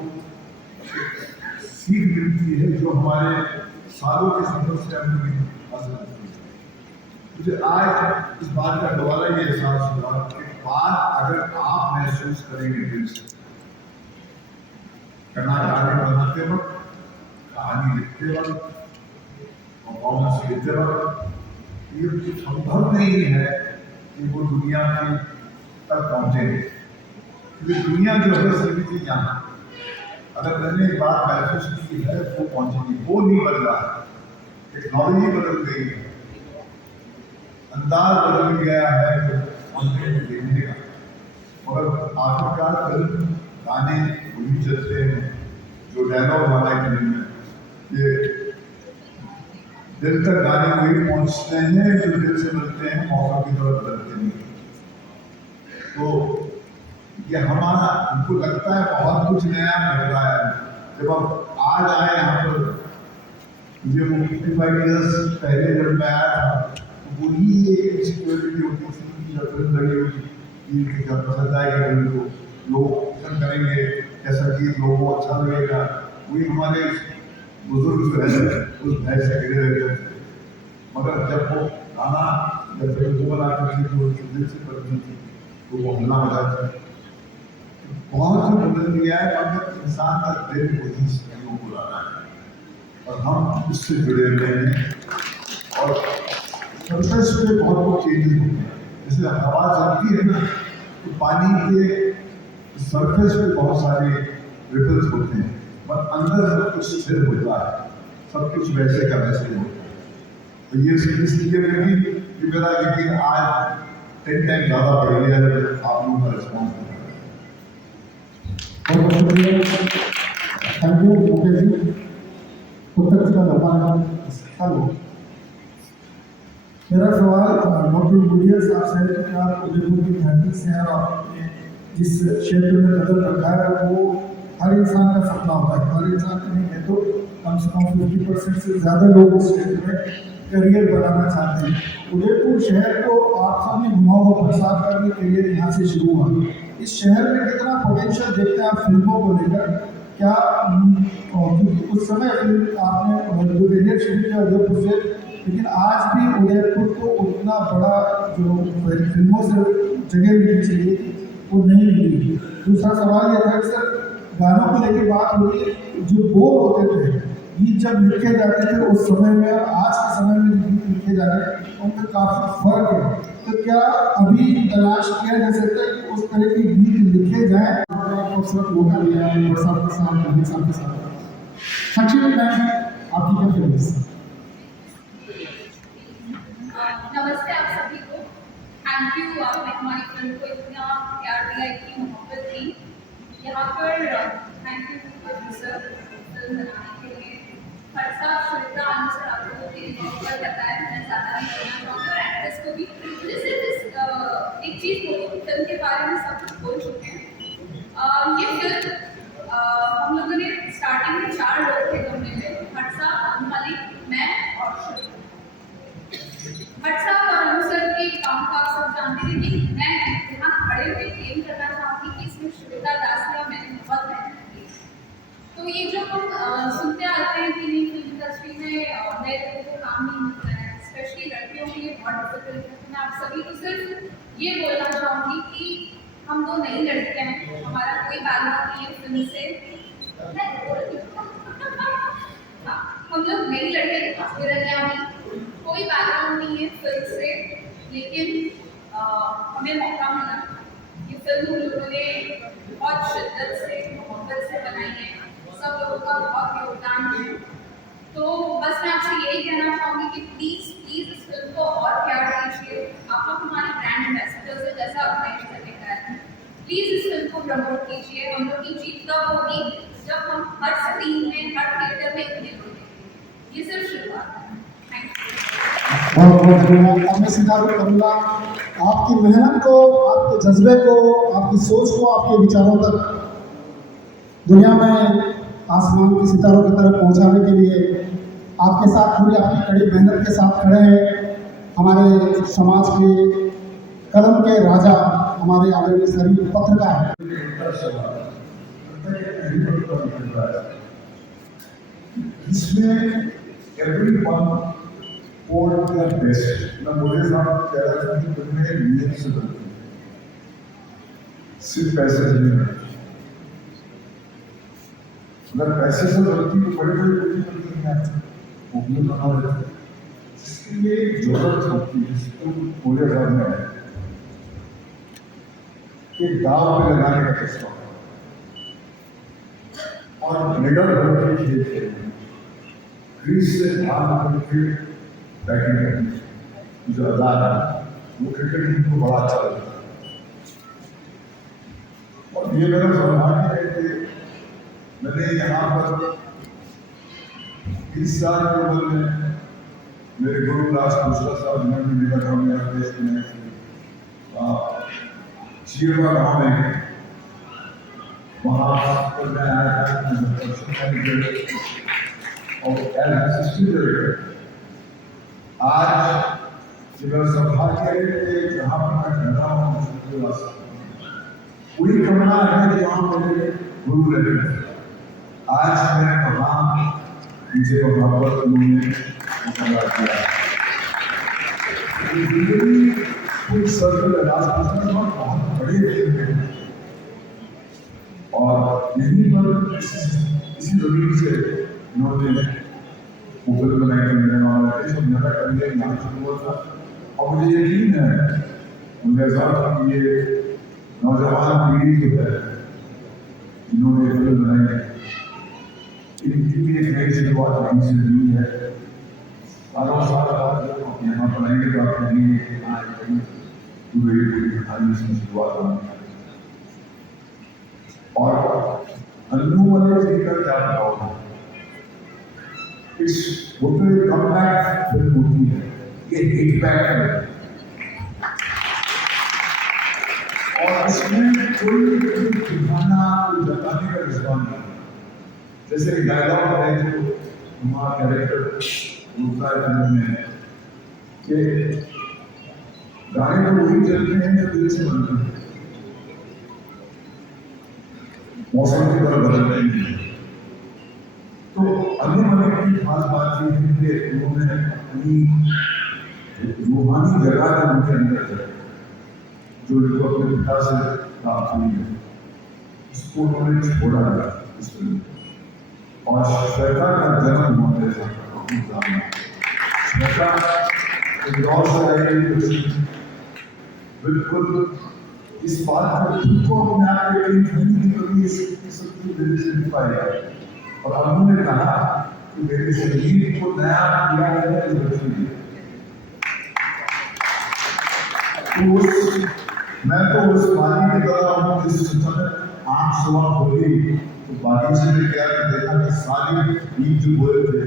सीख मिलती है जो हमारे सालों के सफर से हमें हासिल होती है। मुझे आज इस बात का दोबारा ये एहसास हुआ कि बात अगर आप महसूस करेंगे दिल से, गाने बनाते वक्त, कहानी लिखते वक्त, परफॉर्मेंस देते वक्त, ये कुछ संभव नहीं है कि वो दुनिया की तक पहुँचे, क्योंकि दुनिया जो है सीमित ही यहाँ, अगर मैंने एक बात महसूस की है वो पहुंचेगी, वो नहीं बदला है, टेक्नोलॉजी बदल गई है, अंदाज बदल गया है कंटेंट देखने का, मगर आखिरकार फिल्म गाने वही चलते हैं जो डायलॉग वाला फिल्म है, ये दिल तक गाने वही पहुंचते हैं जो दिल से मिलते हैं, मौका की तरफ बदलते नहीं। तो ये हमारा हमको लगता है बहुत कुछ नया मिल रहा है, जब हम आज आए यहाँ पर, मुझे वो 55 ईयर्स पहले जब मैं आया था तो वही एक सिक्योरिटी होती थी, फिल्म लगी हुई कि जब पसंद आएगी फिल्म को लोग पसंद करेंगे, कैसा गीत लोगों को अच्छा लगेगा। वही हमारे बुजुर्ग जो है उस भय से गिरे रहते थे, मगर जब वो गाना जब फिल्म को बनाते थे तो दिल से करती थी तो वो हल्ला हो जाता है। बहुत जो बदल गया है, मगर इंसान का दिल वही चीज़ों को लाना है और हम उससे जुड़े हुए हैं। और सरफेस पे बहुत चेंजेस होते हैं, जैसे हवा चलती है ना तो पानी के सरफेस पे बहुत सारे रिपल्स होते हैं, पर अंदर सब कुछ स्थिर होता है, सब कुछ वैसे का वैसे होता है। तो ये इसलिए लगी कि मेरा यकीन आज 10 टाइम ज़्यादा बढ़ गया है आप लोगों का रिस्पॉन्स होता है। बहुत शुक्रिया, थैंक यू मुकेश जी। उत्तर जी का धन्यवाद। हेलो, मेरा सवाल डॉक्टर गुड़िया साहब से है कि आप उदयपुर की धरती से हैं और आपने जिस क्षेत्र में कदम रखा है वो हर इंसान का सपना होता है, हर इंसान का नहीं है तो कम से कम 50% से ज़्यादा लोग उस क्षेत्र में करियर बनाना चाहते हैं। उदयपुर शहर को आप सबने घुमा हुआ प्रसाद का भी करियर यहाँ से शुरू हुआ। इस शहर में कितना पोटेंशियल देखते हैं आप फिल्मों को लेकर? क्या उस समय फिल्म आपने जो करियर शुरू किया उदयपुर से, लेकिन आज भी उदयपुर को उतना बड़ा जो फिल्मों से जगह मिलनी चाहिए वो नहीं मिली। दूसरा सवाल यह था कि सर गानों को लेकर बात हो रही है, जो बोल होते थे गीत जब लिखे जाते थे उस समय में और आज के समय में जो गीत लिखे जा रहे हैं उनका काफ़ी फर्क है। तो क्या अभी तलाश किया जा सकता है कि उस तरह के गीत लिखे जाएँ? खूबसूरत मौका दिया है साहब के साथ, नवीन साहब के साथ। संक्षिप्त में आपकी क्या फीलिंग्स? नमस्ते आप सभी को। थैंक यू, आपने हमारी फिल्म को इतना प्यार दिया, इतनी मोहब्बत दी। यहाँ पर थैंक यू प्रोड्यूसर फिल्म बनाने के लिए, हर्षा, श्वेता, अनुसर, आप लोगों की मोहब्बत बताया, मैं ज़्यादा नहीं बोलना चाहूँगी और एक्ट्रेस को भी। मुझे सिर्फ एक चीज़ बोलूँ, फिल्म के बारे में सब कुछ बोल चुके हैं। ये फिल्म हम लोगों ने स्टार्टिंग में 4 लोग थे कमरे में, हर्षा, मलिक, मैं और श्वेता। हर्षा और अनुसर के काम को आप सब जानते हैं, लेकिन मैं यहाँ खड़े हुए क्लेम करना चाहूँगी कि इसमें श्वेता दास ने मैंने बहुत मेहनत की। तो ये जो हम सुनते आते हैं कि नहीं फिल्म इंडस्ट्री में नए लोगों को काम नहीं मिलता है, स्पेशली लड़कियों के लिए बहुत डिफिकल्ट है। मैं आप सभी को सिर्फ ये बोलना चाहूँगी कि हम 2 नई लड़कियाँ हैं, हमारा कोई बैकग्राउंड नहीं है फिल्म से। हाँ, हम लोग नई लड़कियाँ, हिरण्या भी, कोई बैकग्राउंड नहीं है फिल्म से, लेकिन हमें मौका मिला। ये फिल्म हम लोगों ने बहुत शिद्दत से, मोहब्बत से बनाई है, सब लोगों का बहुत योगदान है। तो बस मैं आपसे यही कहना चाहूँगी कि प्लीज़ प्लीज़ इस फिल्म को और प्यार दीजिए। आप लोग हमारे ब्रांड एम्बेसडर से जैसा अपनाइश करने का है, प्लीज़ इस फिल्म को प्रमोट कीजिए। हम लोग की जीत तब होगी जब हम हर स्क्रीन में, हर थिएटर में इतने लोग देखेंगे। ये सिर्फ शुरुआत है। बहुत बहुत धन्यवाद। अब मैं सितारों करूँगा आपकी मेहनत को, आपके जज्बे को, आपकी सोच को, आपके विचारों तक दुनिया में आसमान के सितारों की तरफ पहुंचाने के लिए आपके साथ पूरी आपकी कड़ी मेहनत के साथ खड़े हैं हमारे समाज के कलम के राजा, हमारे आदरणीय सभी पत्रकार। इसमें everyone और their best। मैं मोदी साहब कह रहा था कि फिल्में नियत से बनती हैं, सिर्फ पैसे से नहीं बनती। अगर पैसे से बनती तो बड़े बड़े फिल्में नहीं आती, वो भी बना देते हैं। जिसके लिए जरूरत होती है, जिसको पूरे घर में है कि दाव पे लगाने का किस्सा और निगल भर के खेल खेलने, क्रीज से भाग करके बैटिंग करनी, जो अदा है वो क्रिकेट टीम को बड़ा अच्छा लगता है। और ये मेरा सौभाग्य है कि मैंने यहाँ पर 20 साल की उम्र में मेरे गुरु राज दूसरा साहब जिन्होंने मेरा गाँव में देश में चीरवा गाँव में वहाँ पर मैं आया था और आज मेरा सौभाग्य है कि जहाँ पर मैं रहता हूँ पूरी कमरा है जहाँ मेरे गुरु रहते हैं। आज मैं वहाँ मुझे वहाँ पर उन्होंने मुकाबला किया। कुछ सर्कल राजपूत बहुत बड़े थे और यहीं पर इसी जमीन से उन्होंने मुगल बनाए करने वाले सब नया करने यहाँ शुरू हुआ था। और मुझे यकीन है मुझे साथ ये नौजवान पीढ़ी जो है जिन्होंने फिल्म बनाई इनकी भी एक नई शुरुआत वहीं से हुई है। सालों साल बाद यहाँ पर आएंगे तो आप कहेंगे पूरी कहानी से शुरुआत होनी है। और अन्नू वाले जी का क्या भाव है इस वो तो एक कमबैक फिल्म होती है, ये हिट बैक है और इसमें कोई दिखाना जताने का जज्बा नहीं। जैसे डायलॉग है जो हमारा कैरेक्टर बोलता है फिल्म में कि गाने तो वही चलते हैं जो दिल से बनते हैं, मौसम की तरह बदलते हैं। तो अगले महीने की खास बात ये है कि उन्होंने अपनी रूहानी जगह जो उनके अंदर है जो उनको अपने पिता से प्राप्त हुई है उसको उन्होंने छोड़ा था इस फिल्म और श्वेता का जन्म होने से श्वेता इंदौर से आई बिल्कुल इस बात को खुद को अपने आप में कहीं कभी सबकी दिल से नहीं पाएगा। और अनु ने कहा कि मेरे शरीर को नया किया है मैं तो उस पानी की तरह हूँ जिस समय आँख सुबह खोली तो बाकी से मैं क्या देखा कि सारी बीज जो बोले थे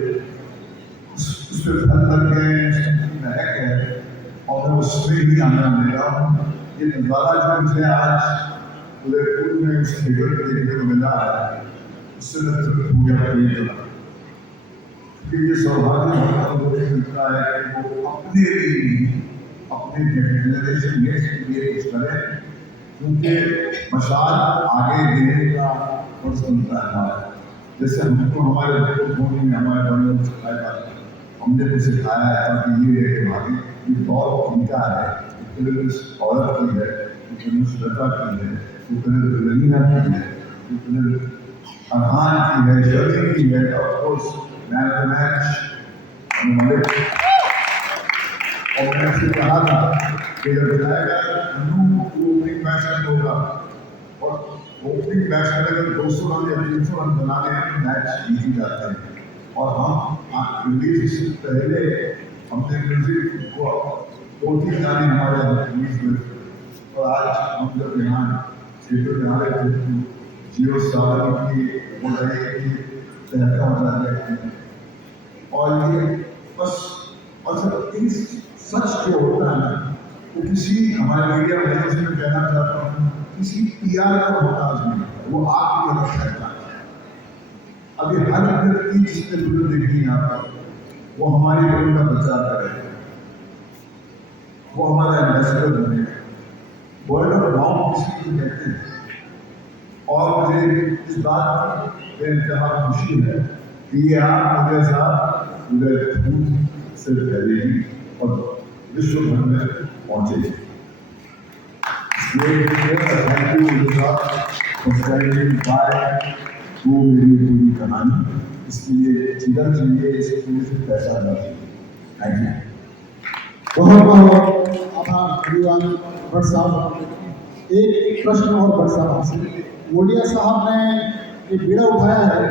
उस पर फल लग गए महक है और मैं उसमें ही आनंद ले रहा हूँ। ये नज़ारा जो मुझे आज उदयपुर में उस थिएटर पर देखने को मिला है उससे मैं तृप्त हो गया क्योंकि ये सौभाग्य मुझे मिलता है कि वो अपने लिए अपने जनरेशन नेक्स्ट के लिए कुछ करें क्योंकि मशाल आगे देने का फर्ज बनता है हमारा। जैसे हमको हमारे धोनी ने हमारे बड़े लोग सिखाया हमने भी सिखाया है ताकि ये है हमारी ये दौर उनका है इस औरत की है इतनी श्रद्धा की है इतने दुल्हनिया की है इतने अरहान की है शर्मी की है ऑफकोर्स मैच और मैंने से कहा था कि जब बताएगा ओपनिंग मैच होगा और ओपनिंग मैच में अगर 200 रन या 300 रन बनाने में मैच जीत जाते हैं। और हम रिलीज से पहले हमने म्यूजिक को 2-3 गाने हमारे रिलीज हुए और आज हम जब यहाँ थिएटर में आ रहे थे जियो सावन की बोल रहे हैं कि तहका मचा रहे हैं और ये बस और सब सच जो होता है वो किसी हमारे मीडिया में इसमें कहना चाहता हूँ किसी पीआर का मोहताज नहीं वो आपकी मदद करता है। अभी हर व्यक्ति जिसने फिल्म देखी यहाँ पर वो हमारी फिल्म का प्रचार करे वो हमारा एम्बेसडर बने वर्ड ऑफ माउथ किसी को कहते हैं। और मुझे इस बात की इंतहा खुशी है कि ये आप मेरे साथ उदयपुर से फैलेगी और विश्व भर में पहुंचेगी। थैंक यू मेरी पूरी कहानी इसके लिए चिदम चाहिए इसके लिए पैसा नहीं। थैंक यू बहुत बहुत आभार परिवार भट्ट साहब। एक प्रश्न और भट्ट साहब आपसे मोडिया साहब ने एक बीड़ा उठाया है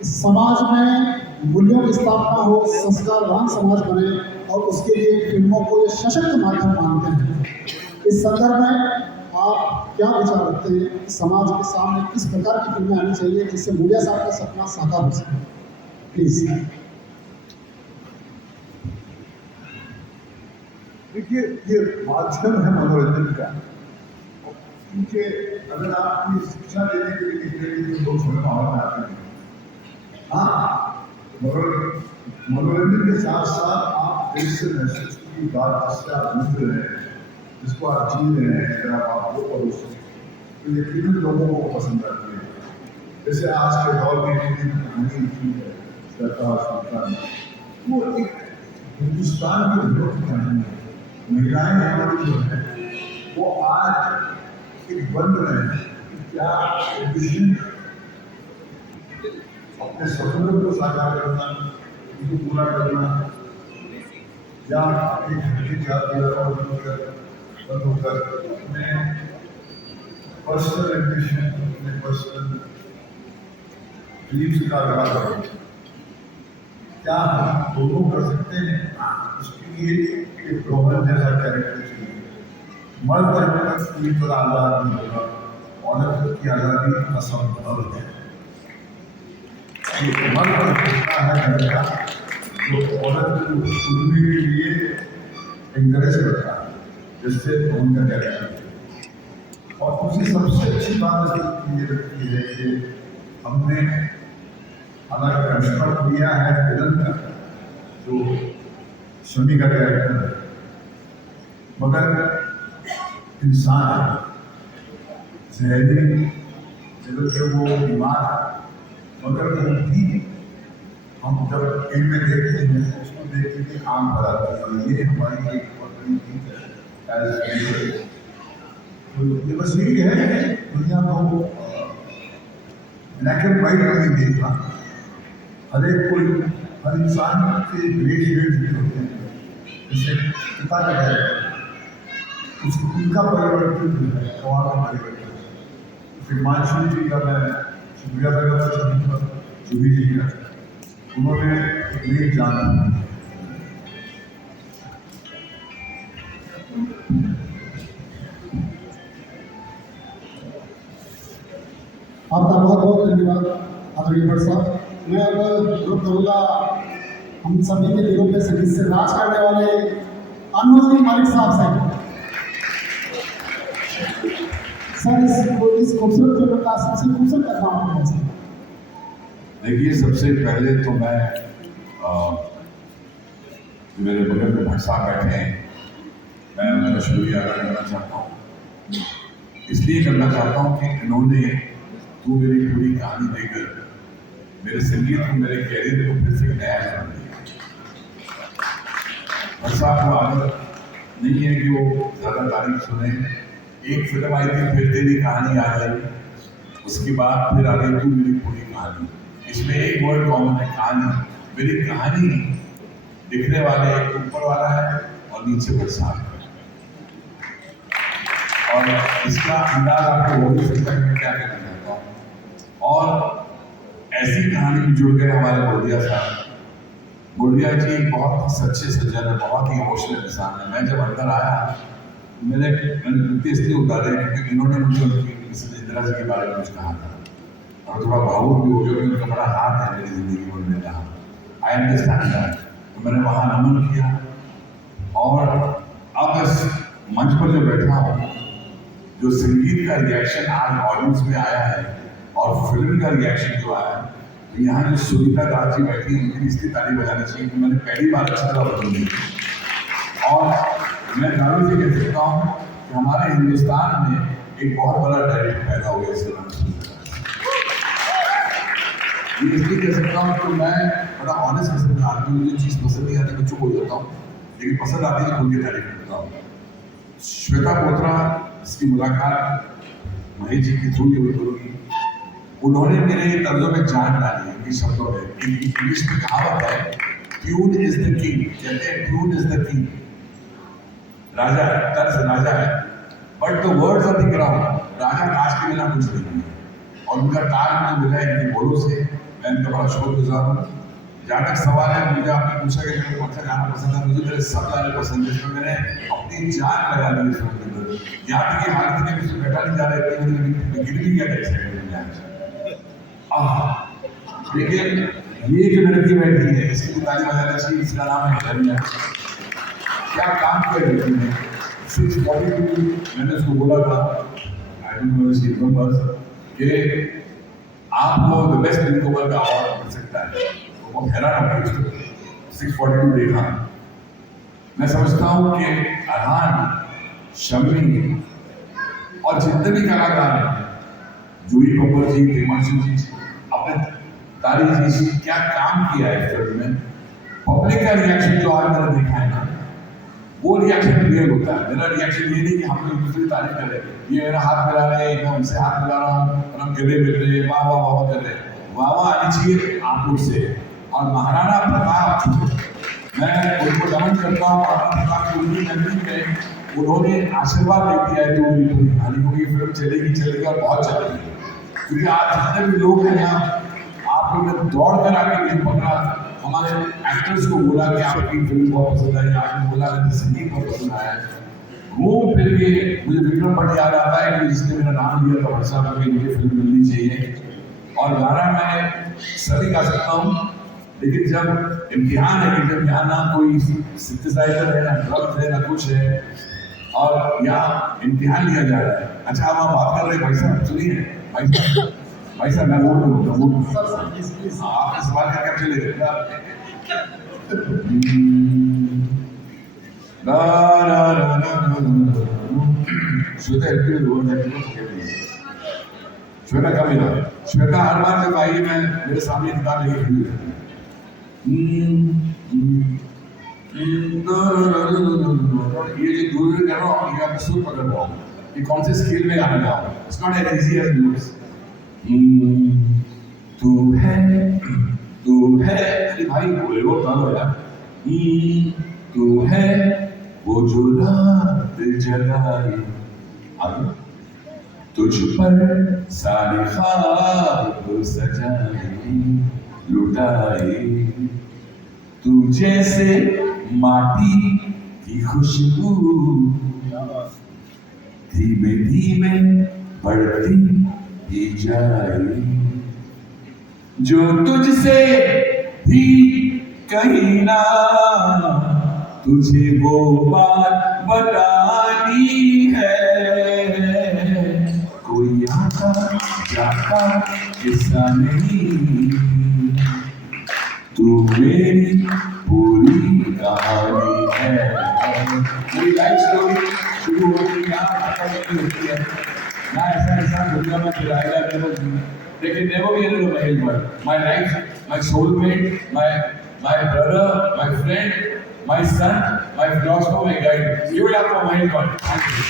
इस समाज में मूल्यों की स्थापना हो संस्कारवान समाज बने और उसके लिए फिल्मों को ये सशक्त माध्यम मानते हैं। इस संदर्भ में आप क्या विचार रखते हैं समाज के सामने किस प्रकार की फिल्में आनी चाहिए जिससे मोडिया साहब का सपना साकार हो सके प्लीज। देखिए ये माध्यम है मनोरंजन का क्योंकि अगर आपकी शिक्षा देने के लिए निकलेंगे तो लोग फिल्म हॉल में आते हैं। हाँ मनोरंजन के साथ साथ आप दिल से महसूस की बात जिससे आप जूझ रहे हैं, जिसको आप जी रहे हैं, अगर आप वो परोसें तो यकीनन लोगों को पसंद आती है। जैसे आज के दौर में कहानी लिखी है वो एक हिंदुस्तान की विरोध की कहानी है। महिलाएं हमारी जो है वो आज एक बन रहे हैं कि क्या विजन अपने सपनों को साकार करना, उनको पूरा करना, या एक हल्की जाति बंद होकर अपने पर्सनल एम्बिशन, अपने पर्सनल ड्रीम्स का लगा करें। क्या हम दोनों कर सकते हैं? उसके लिए एक ब्रोहन जैसा कैरेक्टर चाहिए। मर्द जब तक पूरी तरह आज़ाद नहीं होगा, औरत की आज़ादी असंभव है। मर्द कितना है लड़का जो औरत को चुनने के लिए इंकरेज करता है, जिससे उनका कैरेक्टर। और मुझे सबसे अच्छी बात ये लगती है कि हमने हमारा कंस्ट्रक्ट किया है विलन का, जो शनि का कैरेक्टर है, मगर इंसान जहरी जगह से वो बीमार है, मगर वो भी हम जब फिल्म में देखते हैं उसको देख के आम भर आती है। ये हमारी एक बहुत बड़ी चीज है। तो ये बस यही है, दुनिया को ब्लैक एंड वाइट में नहीं देखना, हर इंसान के ग्रे शेड भी होते हैं। जैसे पिता का कैरेक्टर, उनका परिवर्तन भी है, कौन का परिवर्तन। फिर हिमांशु जी का मैं शुक्रिया अदा करना चाहूँगा, जुबी जी का, उन्होंने एक नई जान दी। आपका बहुत बहुत धन्यवाद आदरणीय भट्ट साहब। मैं अब अनुरोध करूँगा हम सभी के दिलों पे संगीत से राज करने वाले अनमोल मालिक साहब से। सर इस खूबसूरत फिल्म का सबसे खूबसूरत काम है। देखिए, सबसे पहले तो मैं मेरे बगल में भट्ट साहब बैठे हैं, मैं उनका शुक्रिया अदा करना चाहता हूँ। इसलिए करना चाहता हूँ कि इन्होंने तू मेरी पूरी कहानी देकर मेरे संगीत को, मेरे कैरियर को फिर से नया जन्म दिया। भट्ट साहब को आदत नहीं है कि वो ज़्यादा तारीफ सुने। एक फिल्म आई थी फिर तेरी कहानी आ जाएगी, उसके बाद फिर आ गई तू मेरी पूरी कहानी। इसमें एक वर्ड कॉमन है, कहानी। मेरी कहानी लिखने वाले एक ऊपर वाला है और नीचे भट्ट साहब है। और इसका अंदाज आपको हो भी सकता है मैं क्या कहना चाहता हूँ। और ऐसी कहानी में जुड़ गए हमारे बोडिया साहब। बोडिया जी एक बहुत ही सच्चे सज्जन है, बहुत ही इमोशनल इंसान है। मैं जब अंदर आया मैंने कृत्य इसलिए उतारे क्योंकि इन्होंने मुझे उनकी इंदिरा जी के बारे में कुछ कहा था और थोड़ा भावुक भी हो गया, उनका बड़ा हाथ है मेरी जिंदगी में। उन्होंने कहा आई अंडरस्टैंड दैट, तो मैंने वहाँ नमन किया। और अब इस मंच पर जो बैठा हूँ, जो संगीत का रिएक्शन आज ऑडियंस में आया है और फिल्म का रिएक्शन जो आया है, तो यहाँ जो सुनीता दास जी बैठी है उनकी इसकी ताली बजानी चाहिए कि मैंने पहली बार अच्छी तरह बदली। और मैं दावे से कह सकता हूँ कि हमारे हिंदुस्तान में एक बहुत बड़ा डायरेक्टर पैदा हो गया इस तरह। ये इसलिए कह सकता हूँ कि मैं बड़ा ऑनेस्ट किस्म का आदमी, मुझे चीज़ पसंद नहीं आती मैं चुप हो जाता हूँ, लेकिन पसंद आती है उनकी तारीफ करता हूँ। श्वेता कोतरा, इसकी मुलाकात महेश जी के थ्रू ही होगी। उन्होंने मेरे तर्जों में जान डाली है इनकी शब्दों में। इंग्लिश में कहावत है, ट्यून इज द किंग। कहते हैं ट्यून इज द किंग, राजा है, तर्ज राजा है, but the words of the ground, राजा काज के बिना कुछ नहीं है। और उनका तार मुझे मिला इनके बोलों से, मैं इनका बड़ा शुक्रगुजार हूँ। जहाँ तक सवाल है, मुझे आपने पूछा कि मुझे कौन सा गाना पसंद है, मुझे मेरे सब गाने पसंद है। इसमें मैंने अपनी जान लगा दी इस फिल्म के अंदर। यहाँ तक कि हाल में किसी बैठा नहीं जा रहा है, गिर भी गया था इस लेकिन ये जो लड़की बैठी है इसकी भी ताली बजाना चाहिए। इसका नाम है हिरण्या। क्या काम कर रही है 642, मैंने उसको बोला था आई डोंट नो इसकी नंबर कि आपको द बेस्ट न्यूकमर का अवार्ड मिल सकता है। वो हैरान हो गया 642 देखा। मैं समझता हूँ कि अरहान, शम्मी और जितने भी कलाकार हैं, जूही कपूर जी, हिमांशु जी, अपने तारीफ जी, क्या काम किया है फिल्म में। पब्लिक का रिएक्शन जो आज मैंने देखा है ना, वो रिएक्शन रियल होता है। मेरा रिएक्शन ये नहीं कि हम लोग दूसरी तारीफ कर रहे हैं, ये मेरा हाथ मिला रहे हैं, मैं उनसे हाथ मिला रहा हूँ और हम गले मिल रहे हैं, वाह वाह वाह कर रहे हैं। वाह वाह आनी चाहिए आप लोग से। और महाराणा प्रताप, मैं उनको नमन करता हूँ। महाराणा प्रताप की उनकी नगरी में उन्होंने आशीर्वाद दे दिया है तो पूरी कहानी को, ये फिल्म चलेगी और बहुत चलेगी। क्योंकि आज जितने भी लोग हैं यहाँ, आप लोग ने दौड़ कर आके मुझे पकड़ा, हमारे एक्टर्स को बोला कि आपकी फिल्म बहुत पसंद आई, आपने बोला कि संगीत बहुत पसंद आया। घूम फिर के मुझे विक्रम भट्ट याद आता है कि जिसने मेरा नाम लिया था, भट्ट साहब को मुझे फिल्म मिलनी चाहिए। और गाना मैं सभी गा सकता हूँ, लेकिन जब इम्तिहान है कि जब यहाँ ना कोई सिंथेसाइजर है, ना ड्रम्स है, ना कुछ है, और यहाँ इम्तिहान लिया जा रहा है। अच्छा, हम आप बात कर रहे हैं भाई साहब, सुनिए भाई साहब मैं बोल दूँ आप सवाल करके चले गए। श्वेता का मिला, श्वेता हर बार जब आई मैं मेरे सामने किताब लेके खड़ी रहती ये जो दूर कर रहा हूँ, ये आपका सुर पकड़ रहा हूँ, ये कौन से स्केल में गाना गाऊँ। It's not as easy as looks. तू है अरे भाई बोले वो कहाँ हो यार। तू है वो जो रात जगाए, अब तुझ पर सारे ख्वाब सजाए लुटाए, तू जैसे माटी की खुशबू धीमे धीमे बढ़ती ही जाए, जो तुझसे भी कहीं ना तुझे वो बात बतानी है। कोई आता जाता किस्सा नहीं, तू मेरी पूरी कहानी है। मेरी लाइफ स्टोरी शुरू होती है होती है ना, ऐसा दुनिया में फिराएगा लेकिन never be able to make it. My life, my soulmate, my brother, my friend, my son, my philosopher, my guide. You will have to mind God. Thank you.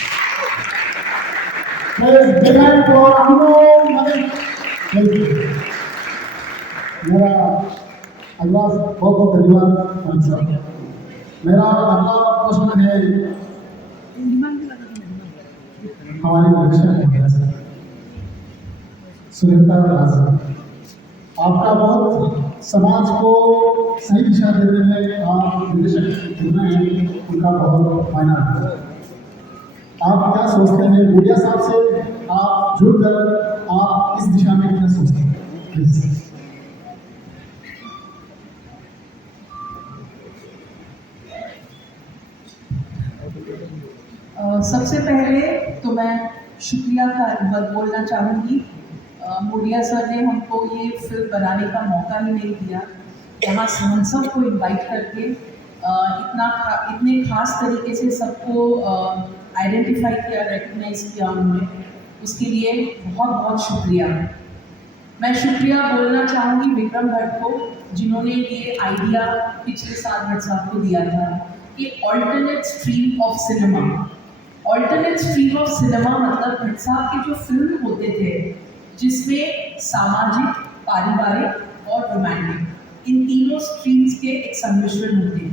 मेरा अगला बहुत बहुत धन्यवाद। मेरा अगला प्रश्न है हमारे निर्देशक सुनीता राजा, आपका बहुत समाज को सही दिशा देने में आप निर्देशक चुन रहे हैं, उनका बहुत मायना है। आप क्या सोचते हैं मीडिया साहब से आप जुड़कर आप इस दिशा में क्या सोचते हैं? सबसे पहले तो मैं शुक्रिया का बोलना चाहूँगी। मोडिया सर ने हमको ये फिल्म बनाने का मौका ही नहीं दिया, यहाँ हम सबको इनवाइट करके इतने खास तरीके से सबको आइडेंटिफाई किया, रिकग्नाइज किया उन्होंने, उसके लिए बहुत बहुत शुक्रिया। मैं शुक्रिया बोलना चाहूँगी विक्रम भट्ट को, जिन्होंने ये आइडिया पिछले साल भट्ट साहब को दिया था कि alternate stream of cinema. Alternate stream of cinema मतलब भट्ट साहब के जो फिल्म होते थे जिसमें सामाजिक, पारिवारिक और रोमांटिक, इन तीनों स्ट्रीम्स के एक सम्मिश्रण होते थे।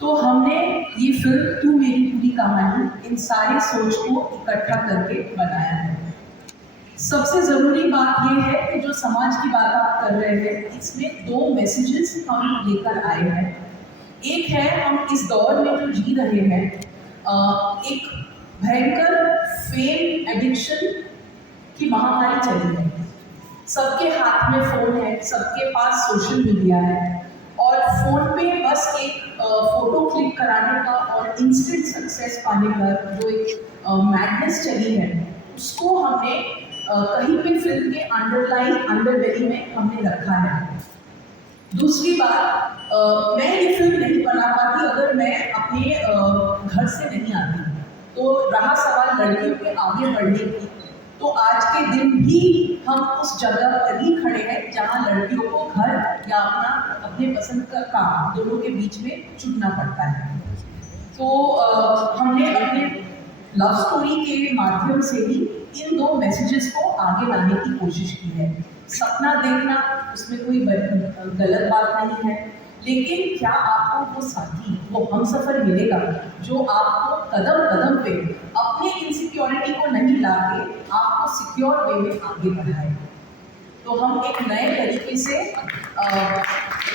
तो हमने ये फिल्म तू मेरी पूरी कहानी इन सारी सोच को इकट्ठा करके बनाया है। सबसे ज़रूरी बात ये है कि जो समाज की बात आप कर रहे हैं, इसमें दो मैसेजेस हम लेकर आए हैं। एक है, हम इस दौर में जो जी रहे हैं, एक भयंकर फेम एडिक्शन की महामारी चली है। सबके हाथ में फ़ोन है, सबके पास सोशल मीडिया है, और फ़ोन पे बस एक फ़ोटो क्लिक कराने का और इंस्टेंट सक्सेस पाने का जो एक मैडनेस चली है, उसको हमने कहीं पे फिल्म के अंडरलाइन अंडरबेरी में हमने रखा है। दूसरी बात, मैं ये फिल्म नहीं बना पाती अगर मैं अपने घर से नहीं आती। तो रहा सवाल लड़कियों के आगे बढ़ने की, तो आज के दिन भी हम उस जगह पर ही खड़े हैं जहाँ लड़कियों को घर या अपने पसंद का काम दोनों के बीच में चुनना पड़ता है। तो हमने अपने लव स्टोरी के माध्यम से ही इन दो मैसेजेस को आगे लाने की कोशिश की है। सपना देखना, उसमें कोई गलत बात नहीं है, लेकिन क्या आपको वो साथी, वो हमसफर मिलेगा जो आपको कदम कदम पे अपने इनसिक्योरिटी को नहीं लाके आपको सिक्योर वे में आगे बढ़ाए। तो हम एक नए तरीके से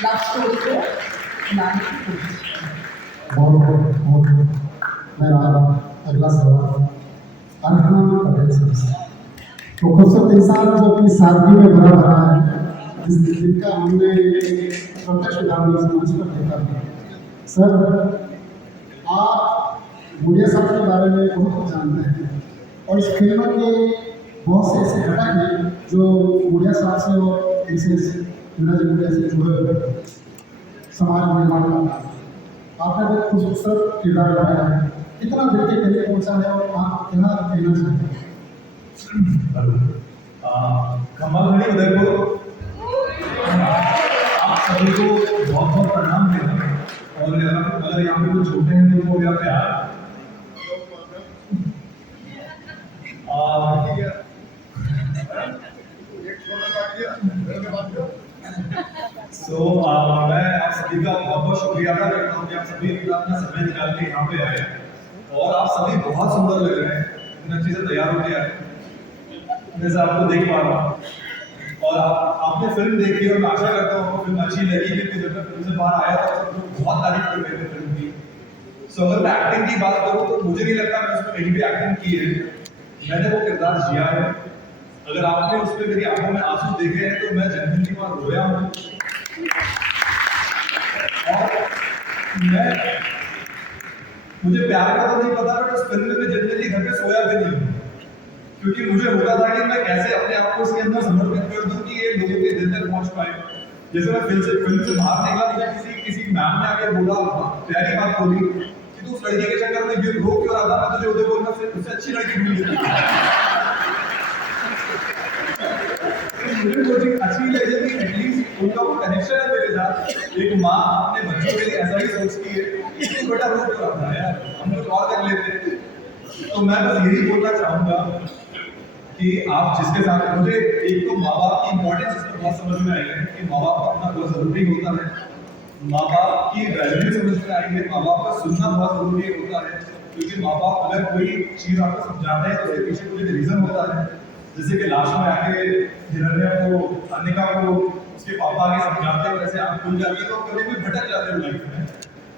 लव स्टोरी को लाने की कोशिश करें। मेरा अगला सवाल अरहना पटेल से। तो खूबसूरत इंसान जो अपनी सादगी में भरा भरा है, जिनका हमने प्रत्यक्ष उदाहरण मंच पर देखा था। सर, आप मुड़िया साहब के बारे में बहुत कुछ जानते हैं और इस फिल्म के बहुत से ऐसे घटक हैं जो मुड़िया साहब से और मिसेस मीना जी मुड़िया से जुड़े हुए समाज निर्माण का आपने बहुत खूबसूरत किरदार निभाया है। कितना दिल के करीब पहुँचा है और आप क्या कहना चाहते हैं? कमल घड़ी उदय को आप सभी को बहुत बहुत प्रणाम देना। और अगर यहाँ पे कुछ छोटे हैं तो वो यहाँ पे मैं आप सभी का बहुत बहुत शुक्रिया अदा करता हूँ कि आप सभी अपना समय निकाल के यहाँ पे आए और आप सभी बहुत सुंदर लग रहे हैं। इतनी अच्छी से तैयार होके आए, जैसे आपको देख पा रहा हूँ। और आपने फिल्म देखी और मैं आशा करता हूँ आपको फिल्म अच्छी लगी, क्योंकि जब मैं फिल्म से बाहर आया था तो बहुत तारीफ कर रहे थे फिल्म की। सो अगर मैं एक्टिंग की बात करूँ तो मुझे नहीं लगता मैंने उसमें कहीं भी एक्टिंग की है, मैंने वो किरदार जिया है। अगर आपने उस पर मेरी आंखों में आंसू देखे हैं तो मैं जनरली वहाँ रोया हूँ। और मुझे प्यार का तो नहीं पता, बट उस फिल्म में जनरली घर पे सोया भी नहीं हूँ, क्योंकि मुझे होता था कि मैं कैसे अपने आप को इसके अंदर समर्पित कर दूं कि ये लोगों के दिल तक पहुंच पाए। जैसे मैं फिल्म से बाहर निकला, मुझे किसी मैम ने आके बोला, प्यारी बात बोली कि तू उस लड़की के चक्कर में रो क्यों रहा था, मैं तुझे उधर बोलना उससे अच्छी लड़की मिली। मुझे कोचिंग अच्छी लगी कि एटलीस्ट उनका वो कनेक्शन है मेरे साथ। एक माँ अपने बच्चों के लिए ऐसा ही सोचती है कि बेटा रो क्यों रहा था यार, हम कुछ और कर लेते। तो मैं बस यही बोलना चाहूँगा कि आप जिसके साथ, मुझे एक तो माँ बाप की इम्पोर्टेंस इसमें बहुत समझ में आई है कि माँ बाप का अपना बहुत ज़रूरी होता है, माँ बाप की वैल्यू समझ में आई है, माँ बाप का सुनना बहुत ज़रूरी होता है, क्योंकि माँ बाप अगर कोई चीज़ आपको समझाते हैं तो उसके पीछे कुछ रीज़न होता है। जैसे कि लास्ट में आके हिरण्या को, अनिका को उसके पापा आके समझाते हैं, वैसे आप भूल जाती है तो कभी भी भटक जाते हो लाइफ में।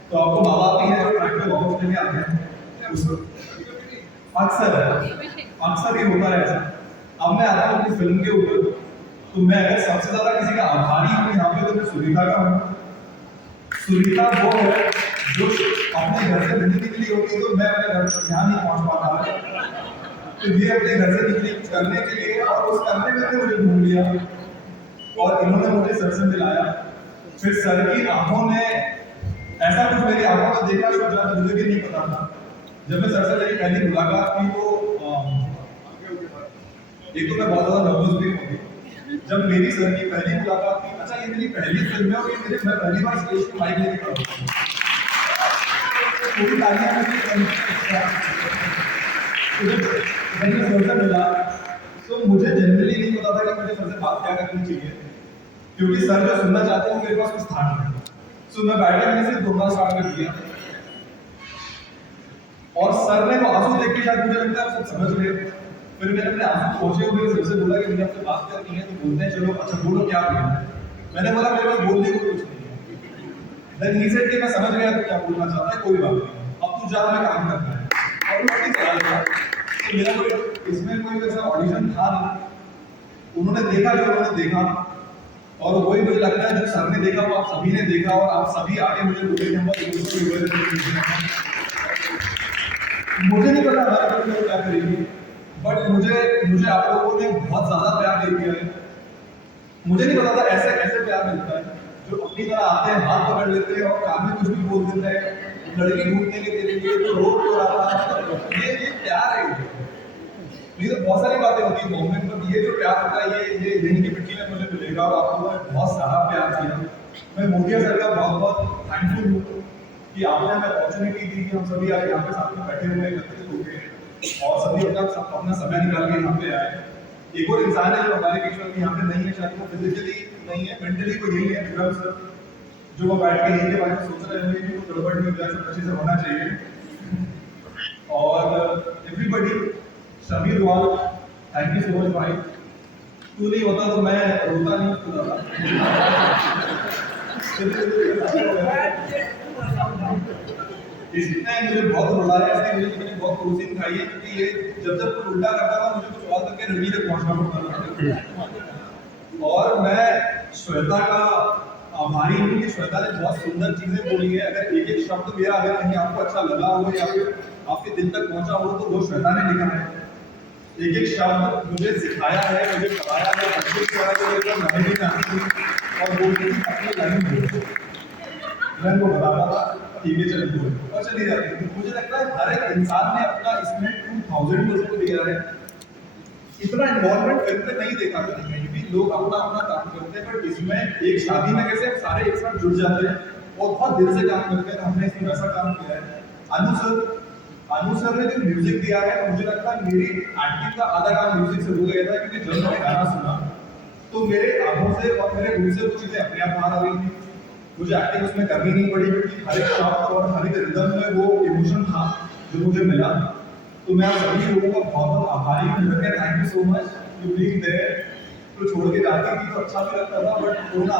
तो आपको माँ बाप ही है जो ट्रैक पे वापस लेके आते हैं। अक्सर ही होता है ऐसा। अब मैं आता हूँ अपनी फिल्म के ऊपर, तो मैं अगर सबसे ज्यादा किसी का आभारी हूँ यहाँ पे तो मैं सुनीता का हूँ। सुनीता वो है जो अपने घर से नहीं निकली होती तो मैं अपने घर से यहाँ नहीं पहुँच पाता है, तो ये अपने घर से निकली कुछ करने के लिए और उस करने में मुझे ढूंढ लिया और इन्होंने मुझे सर से मिलाया। फिर सर की आंखों ने ऐसा कुछ मेरी आंखों में देखा जो मुझे भी नहीं पता था। जब मैं सर से मेरी पहली मुलाकात की तो एक तो मैं बहुत ज्यादा नर्वस भी हूँ। जब मेरी सर की पहली मुलाकात थी, अच्छा ये मेरी पहली फिल्म है और ये मैं पहली बार स्टेज पे माइक लेके खड़ा हूँ। पूरी तालियां मैंने सर से मिला तो मुझे जनरली नहीं पता था कि मुझे सर से बात क्या करनी चाहिए, क्योंकि सर जो सुनना चाहते हैं मेरे पास कुछ था नहीं। सो मैं बैठे मैंने सिर्फ बोलना स्टार्ट कर दिया और सर ने वो आंसू देख के शायद मुझे लगता है सब समझ गए। फिर मैंने अपने आंसू पहुंचे हुए सर से बोला कि मुझे आपसे बात करनी है, तो बोलते हैं चलो अच्छा बोलो क्या बोलना है। मैंने बोला मेरे पास बोलने को कुछ नहीं है। देन ही सेड कि मैं समझ गया तो क्या बोलना चाहता है, कोई बात नहीं, अब तू जा, हमें काम करना है। और वो ठीक चला गया। तो मेरा कोई इसमें कोई वैसा ऑडिशन था नहीं, उन्होंने देखा जो उन्होंने देखा और वही मुझे लगता है जो सर ने देखा वो आप सभी ने देखा और आप सभी आगे मुझे बोले मुझे नहीं पता हमारे लोग क्या करेंगे, बट मुझे आप लोगों ने बहुत ज्यादा प्यार दे दिया है। मुझे नहीं पता था ऐसे प्यार मिलता है जो अपनी तरह आते हैं, हाथ पकड़ लेते हैं और कान में कुछ भी बोल देते हैं, लड़की ढूंढने के तेरे लिए तो रोड क्यों रहा था, ये प्यार है। ये तो बहुत सारी बातें होती है मोहम्मद, पर ये जो प्यार होता है ये यहीं की मिट्टी में मुझे मिलेगा और आपको बहुत सारा प्यार किया। मैं मोदिया सर का बहुत बहुत थैंकफुल हूँ कि आपने हमें अपॉर्चुनिटी दी कि हम सभी आज यहाँ पे साथ में बैठे हुए एकत्रित हो गए और सभी अपना समय निकाल के यहाँ पे आए। एक और इंसान है जो हमारे बीच में यहाँ पे नहीं है, शायद वो फिजिकली नहीं है, मेंटली वो यही है, विक्रम सर, जो वो बैठ के यही के बारे में सोच रहे होंगे कि वो गड़बड़ नहीं हो जाए, सब अच्छे से होना चाहिए। और एवरीबडी, समीर वाल, थैंक यू सो मच भाई, तू नहीं होता तो मैं रोता नहीं खुदा। इसने मुझे बहुत रुलाया, इसने मुझे बहुत क्रूसिंग खाई है, क्योंकि ये जब कुछ उल्टा करता था मुझे कुछ और करके रवि तक पहुंचना पड़ता था। और मैं श्वेता का आभारी हूँ कि श्वेता ने बहुत सुंदर चीजें बोली है। अगर एक एक शब्द मेरा अगर कहीं आपको अच्छा लगा हो या फिर आपके दिल तक पहुंचा हो तो वो श्वेता ने लिखा है। एक एक शब्द मुझे सिखाया है, मुझे पढ़ाया है, नहीं जानती थी और बोलती थी अपने लाइन बोलो, मैं वो बताता था ठीक है चल बोलो और चली जाती थी। मुझे लगता है हर एक इंसान ने अपना इसमें 2000% दिया है। इतना इन्वॉल्वमेंट फिल्म में नहीं देखा करेंगे क्योंकि लोग अपना अपना काम करते हैं, बट इसमें एक शादी में कैसे सारे एक साथ जुड़ जाते हैं और बहुत दिल से काम करते हैं। हमने इसमें वैसा काम किया है। अनु सर ने जो म्यूजिक दिया है, मुझे लगता है मेरी एक्टिंग का आधा काम म्यूजिक से हो गया था, क्योंकि जब मैंने गाना सुना तो मेरे आंखों से और मेरे मुंह से वो चीजें अपने आप बाहर आ गई थी। मुझे एक्टिंग उसमें करनी नहीं पड़ी क्योंकि हर एक शब्द और हर एक रिदम में वो इमोशन था जो मुझे मिला। तो मैं सभी लोगों का बहुत बहुत आभारी हूँ। Thank you so much to being there. तो छोड़ के जाती थी तो अच्छा भी लगता था, बट छोड़ना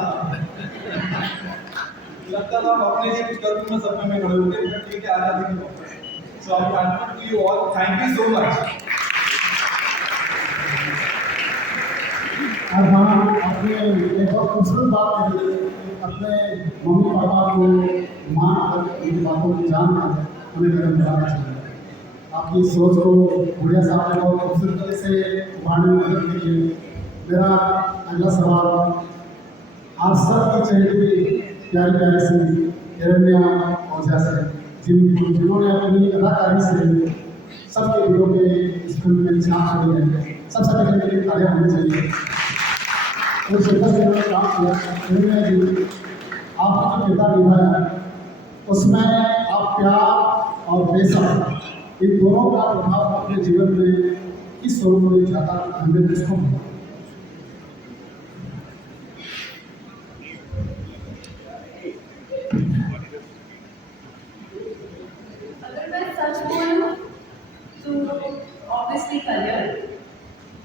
लगता था अपने लिए कुछ करूँ मैं सपने में खड़े होकर, ठीक है आ जाती थी वापस। So I'm thankful to you all. Thank you so much. और हाँ, आपने एक बहुत खूबसूरत बात कही, अपने मम्मी पापा को मान कर उनकी बातों को जान कर हमें कदम बढ़ाना चाहिए। आपकी सोच को बढ़िया साहब ने बहुत खूबसूरती से उभारने में मदद की है। मेरा अगला सवाल, आप सबकी चहेती प्यारी प्यारी सी हिरण्या और जैसे जिन्होंने अपनी अदाकारी से सबके दिलों पे इस फिल्म में छाप छोड़ी है, सबसे पहले मेरी तालियां होनी चाहिए। और शिद्दत से उन्होंने काम किया, उन्होंने भी आपका जो किरदार निभाया उसमें आप प्यार और पैसा इन दोनों का प्रभाव अपने जीवन में किस स्वरूप में जाता हमें किसको मिला? ऑब्वियसली करियर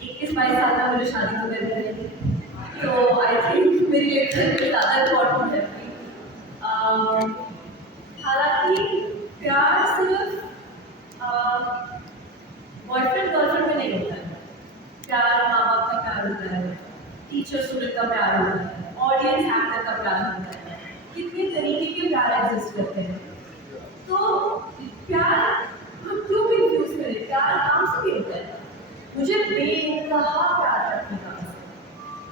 21-22 साल में मुझे शादी तो करनी है, तो आई थिंक मेरी लिए ज़्यादा इम्पोर्टेंट है। हालांकि प्यार सिर्फ बॉयफ्रेंड गर्लफ्रेंड में नहीं होता है। प्यार माँ बाप का प्यार होता है, टीचर स्टूडेंट का प्यार होता है, ऑडियंस एक्टर का प्यार होता है, कितने तरीके के प्यार एग्जिस्ट करते हैं। तो प्यार हम क्यों कंफ्यूज करें, प्यार काम से भी होता है। मुझे बेइंतहा प्यार करने का,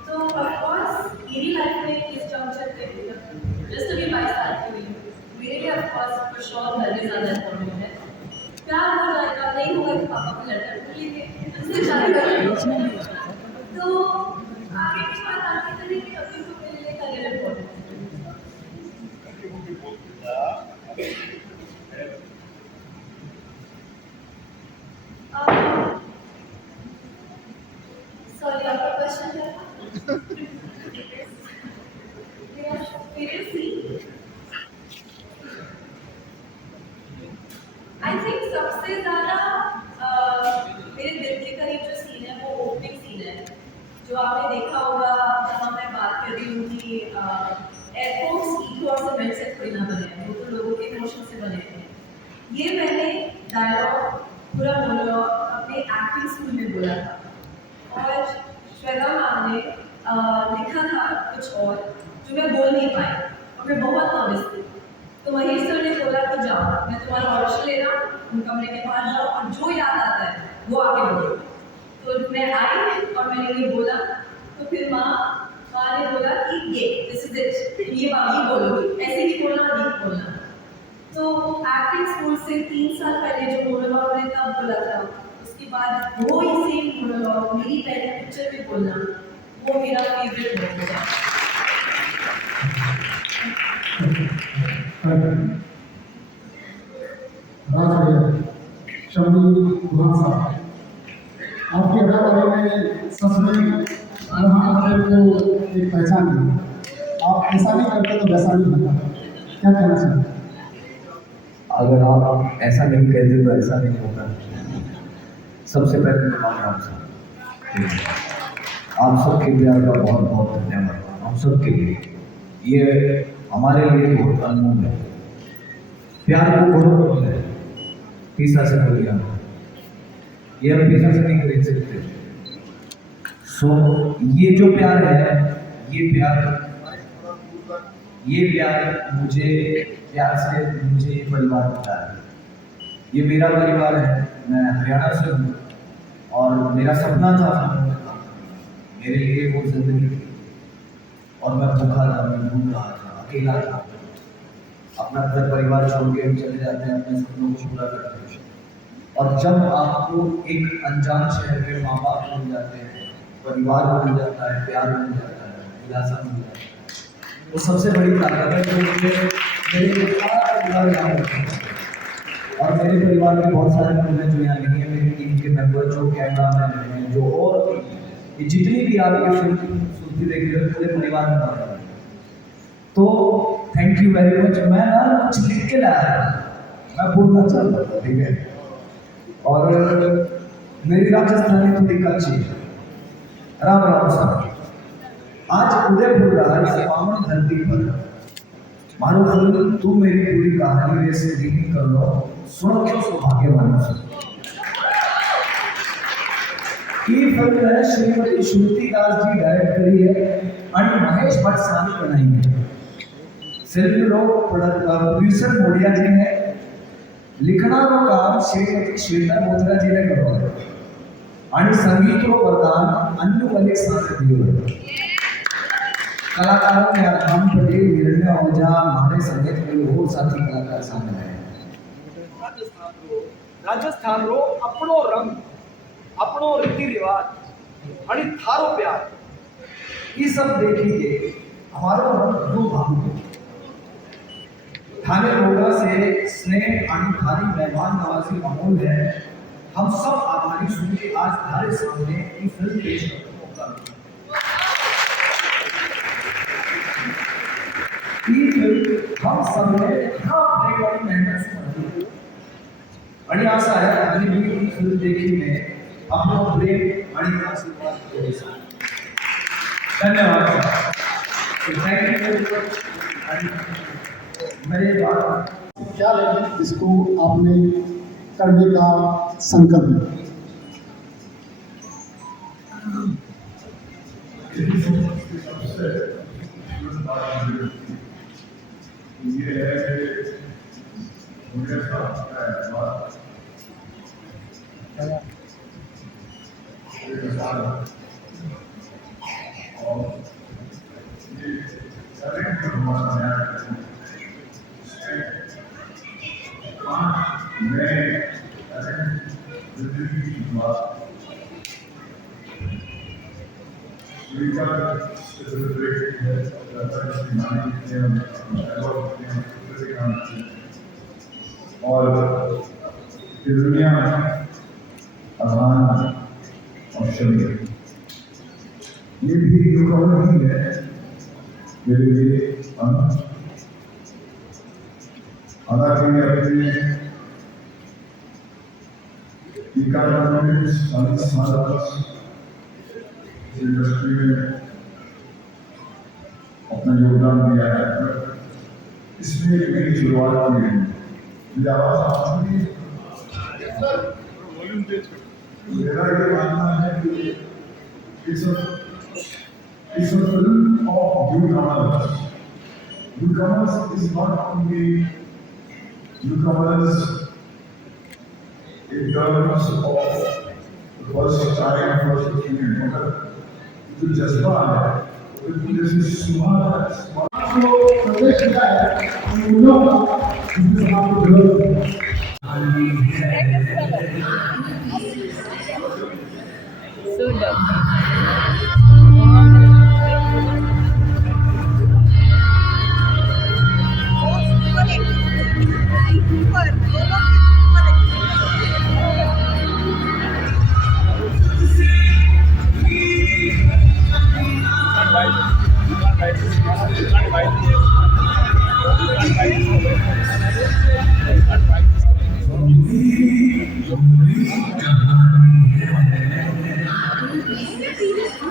तो ऑफकोर्स मेरी लाइफ में इस जंक्शन पे जस्ट अभी 22 साल की हुई मेरे लिए ऑफकोर्स फॉर श्योर घर में ज़्यादा इम्पोर्टेंट है। प्यार हो जाएगा, नहीं होगा तो पापा को लड़का ढूंढ लेंगे, उससे शादी करेंगे। तो आगे की बात आती तरीके अभी तो मेरे लिए करियर इम्पोर्टेंट है। सॉरी, आपका क्वेश्चन है? आई थिंक सबसे ज़्यादा मेरे दिल के करीब जो सीन है वो ओपनिंग सीन है, जो आपने देखा होगा जहाँ मैं बात कर रही हूँ कि एयरपोर्ट्स ईगो और सीमेंट से थोड़ी ना बने हैं, वो तो लोगों के इमोशन से बने हैं। ये मैंने डायलॉग पूरा मोनोलॉग अपने एक्टिंग स्कूल में बोला था और श्वेता मैम ने लिखा था कुछ और जो मैं बोल नहीं पाई और मैं बहुत नर्वस थी। तो महेश सर ने बोला कि जाओ, मैं तुम्हारा ऑडिशन ले रहा हूँ, तुम कमरे के पास जाओ और जो याद आता है वो आके बोलो। तो मैं आई और मैंने ये बोला, तो फिर माँ ने बोला कि ये दिस इज इट, ये बोलोगी, ऐसे ही बोलना, नहीं बोलना। तो एक्टिंग स्कूल से 3 साल पहले जो मोनोलॉग मैंने तब बोला था, उसके बाद वो ही सेम मोनोलॉग मेरी पहली पिक्चर में बोलना, वो मेरा फेवरेट मोमेंट है। आपकी अदाकारी में सच में महादेव को एक पहचान दी। आप ऐसा नहीं करते तो वैसा नहीं बनता। क्या कहना चाहिए? अगर आप ऐसा नहीं कहते तो ऐसा नहीं होता। सबसे पहले मैं राम राम साहब, आप सबके प्यार का बहुत बहुत धन्यवाद। हम सबके लिए ये हमारे लिए बहुत अनमोल है। प्यार को बहुत है, पैसा से खरीदा, ये हम पैसा से नहीं खरीद सकते। सो ये जो प्यार है, ये प्यार मुझे प्यार से मुझे ये परिवार मिला है। ये मेरा परिवार है। मैं हरियाणा से हूँ और मेरा सपना था फिल्मों में काम करना। मेरे लिए वो जिंदगी थी और मैं भूखा था, मैं ढूंढ रहा था, अकेला था। अपना घर परिवार छोड़ के हम चले जाते हैं अपने सपनों को पूरा करते हैं। और जब आपको एक अनजान शहर के माँ बाप मिल जाते हैं, परिवार मिल जाता है, प्यार मिल जाता है, दिलासा मिल जाता है, वो सबसे बड़ी ताकत है जो मुझे मेरे सारा परिवार यहाँ रखते हैं। और मेरे परिवार में बहुत सारे लोग हैं जो यहाँ नहीं है, मेरी टीम के मेंबर जो कैमरा मैन हैं, जो और ये जितनी भी आपकी फिल्म सुनती देख रहे हो पूरे परिवार में बात है। तो थैंक यू वेरी मच। मैं ना कुछ लिख के लाया था, मैं बोलना चाहता था, ठीक है। और मेरी राजस्थानी थोड़ी कच्ची है। राम राम साहब, आज उदय बोल रहा है पावन धरती पर मानो फिल्म तू मेरी पूरी कहानी रे से रीडिंग कर लो, सुनो क्यों सौभाग्यवान से। ये फिल्म है श्रीमती श्रुति दास जी डायरेक्ट करी है और महेश भट्ट साहब बनाई है। फिल्म प्रोड्यूसर मोडिया जी ने लिखना रो काम श्रीमती श्वेता मोत्रा जी ने करो आणि संगीत रो वरदान अन्नू मलिक साहब ने दियो। कलाकारों में अरमान पटेल, हिरण्य ओझा, हमारे संगीत में बहुत साथी कलाकार शामिल हैं। राजस्थान रो अपनो रंग, अपनो रीति रिवाज आणि थारो प्यार, ये सब देखिए हमारा मन घणो भावुक है। थाने लोगों से स्नेह आणि थारी मेहमान नवाजी माहौल है। हम सब आभारी सुन के आज थारे सामने ये फिल्म पेश करने को मौका मिला। ये फिल्म हम सब ने बड़ी मेहनत से बनाई आणि आशा है आपने भी ये फिल्म देखी में अपना प्रेम आणि आशीर्वाद देगा। धन्यवाद। Thank you very much. मेरे बात क्या लगे इसको आपने करने का संकल्प लिया? ये है मुझे साथ और दुनिया अरमान और शमीर ये भी नहीं है मेरे लिए हालांकि मैं अपने इंडस्ट्री में अपना योगदान दिया है। इसमें मेरी शुरुआत की है। मेरा ये मानना है कि इस film of newcomers is not only newcomers in terms of first time, first opinion, मगर जो जज्बा है, वो जैसे सुबह जो संदेश दिया है उन मूल्यों का जिसमें समाज को जरूरत है।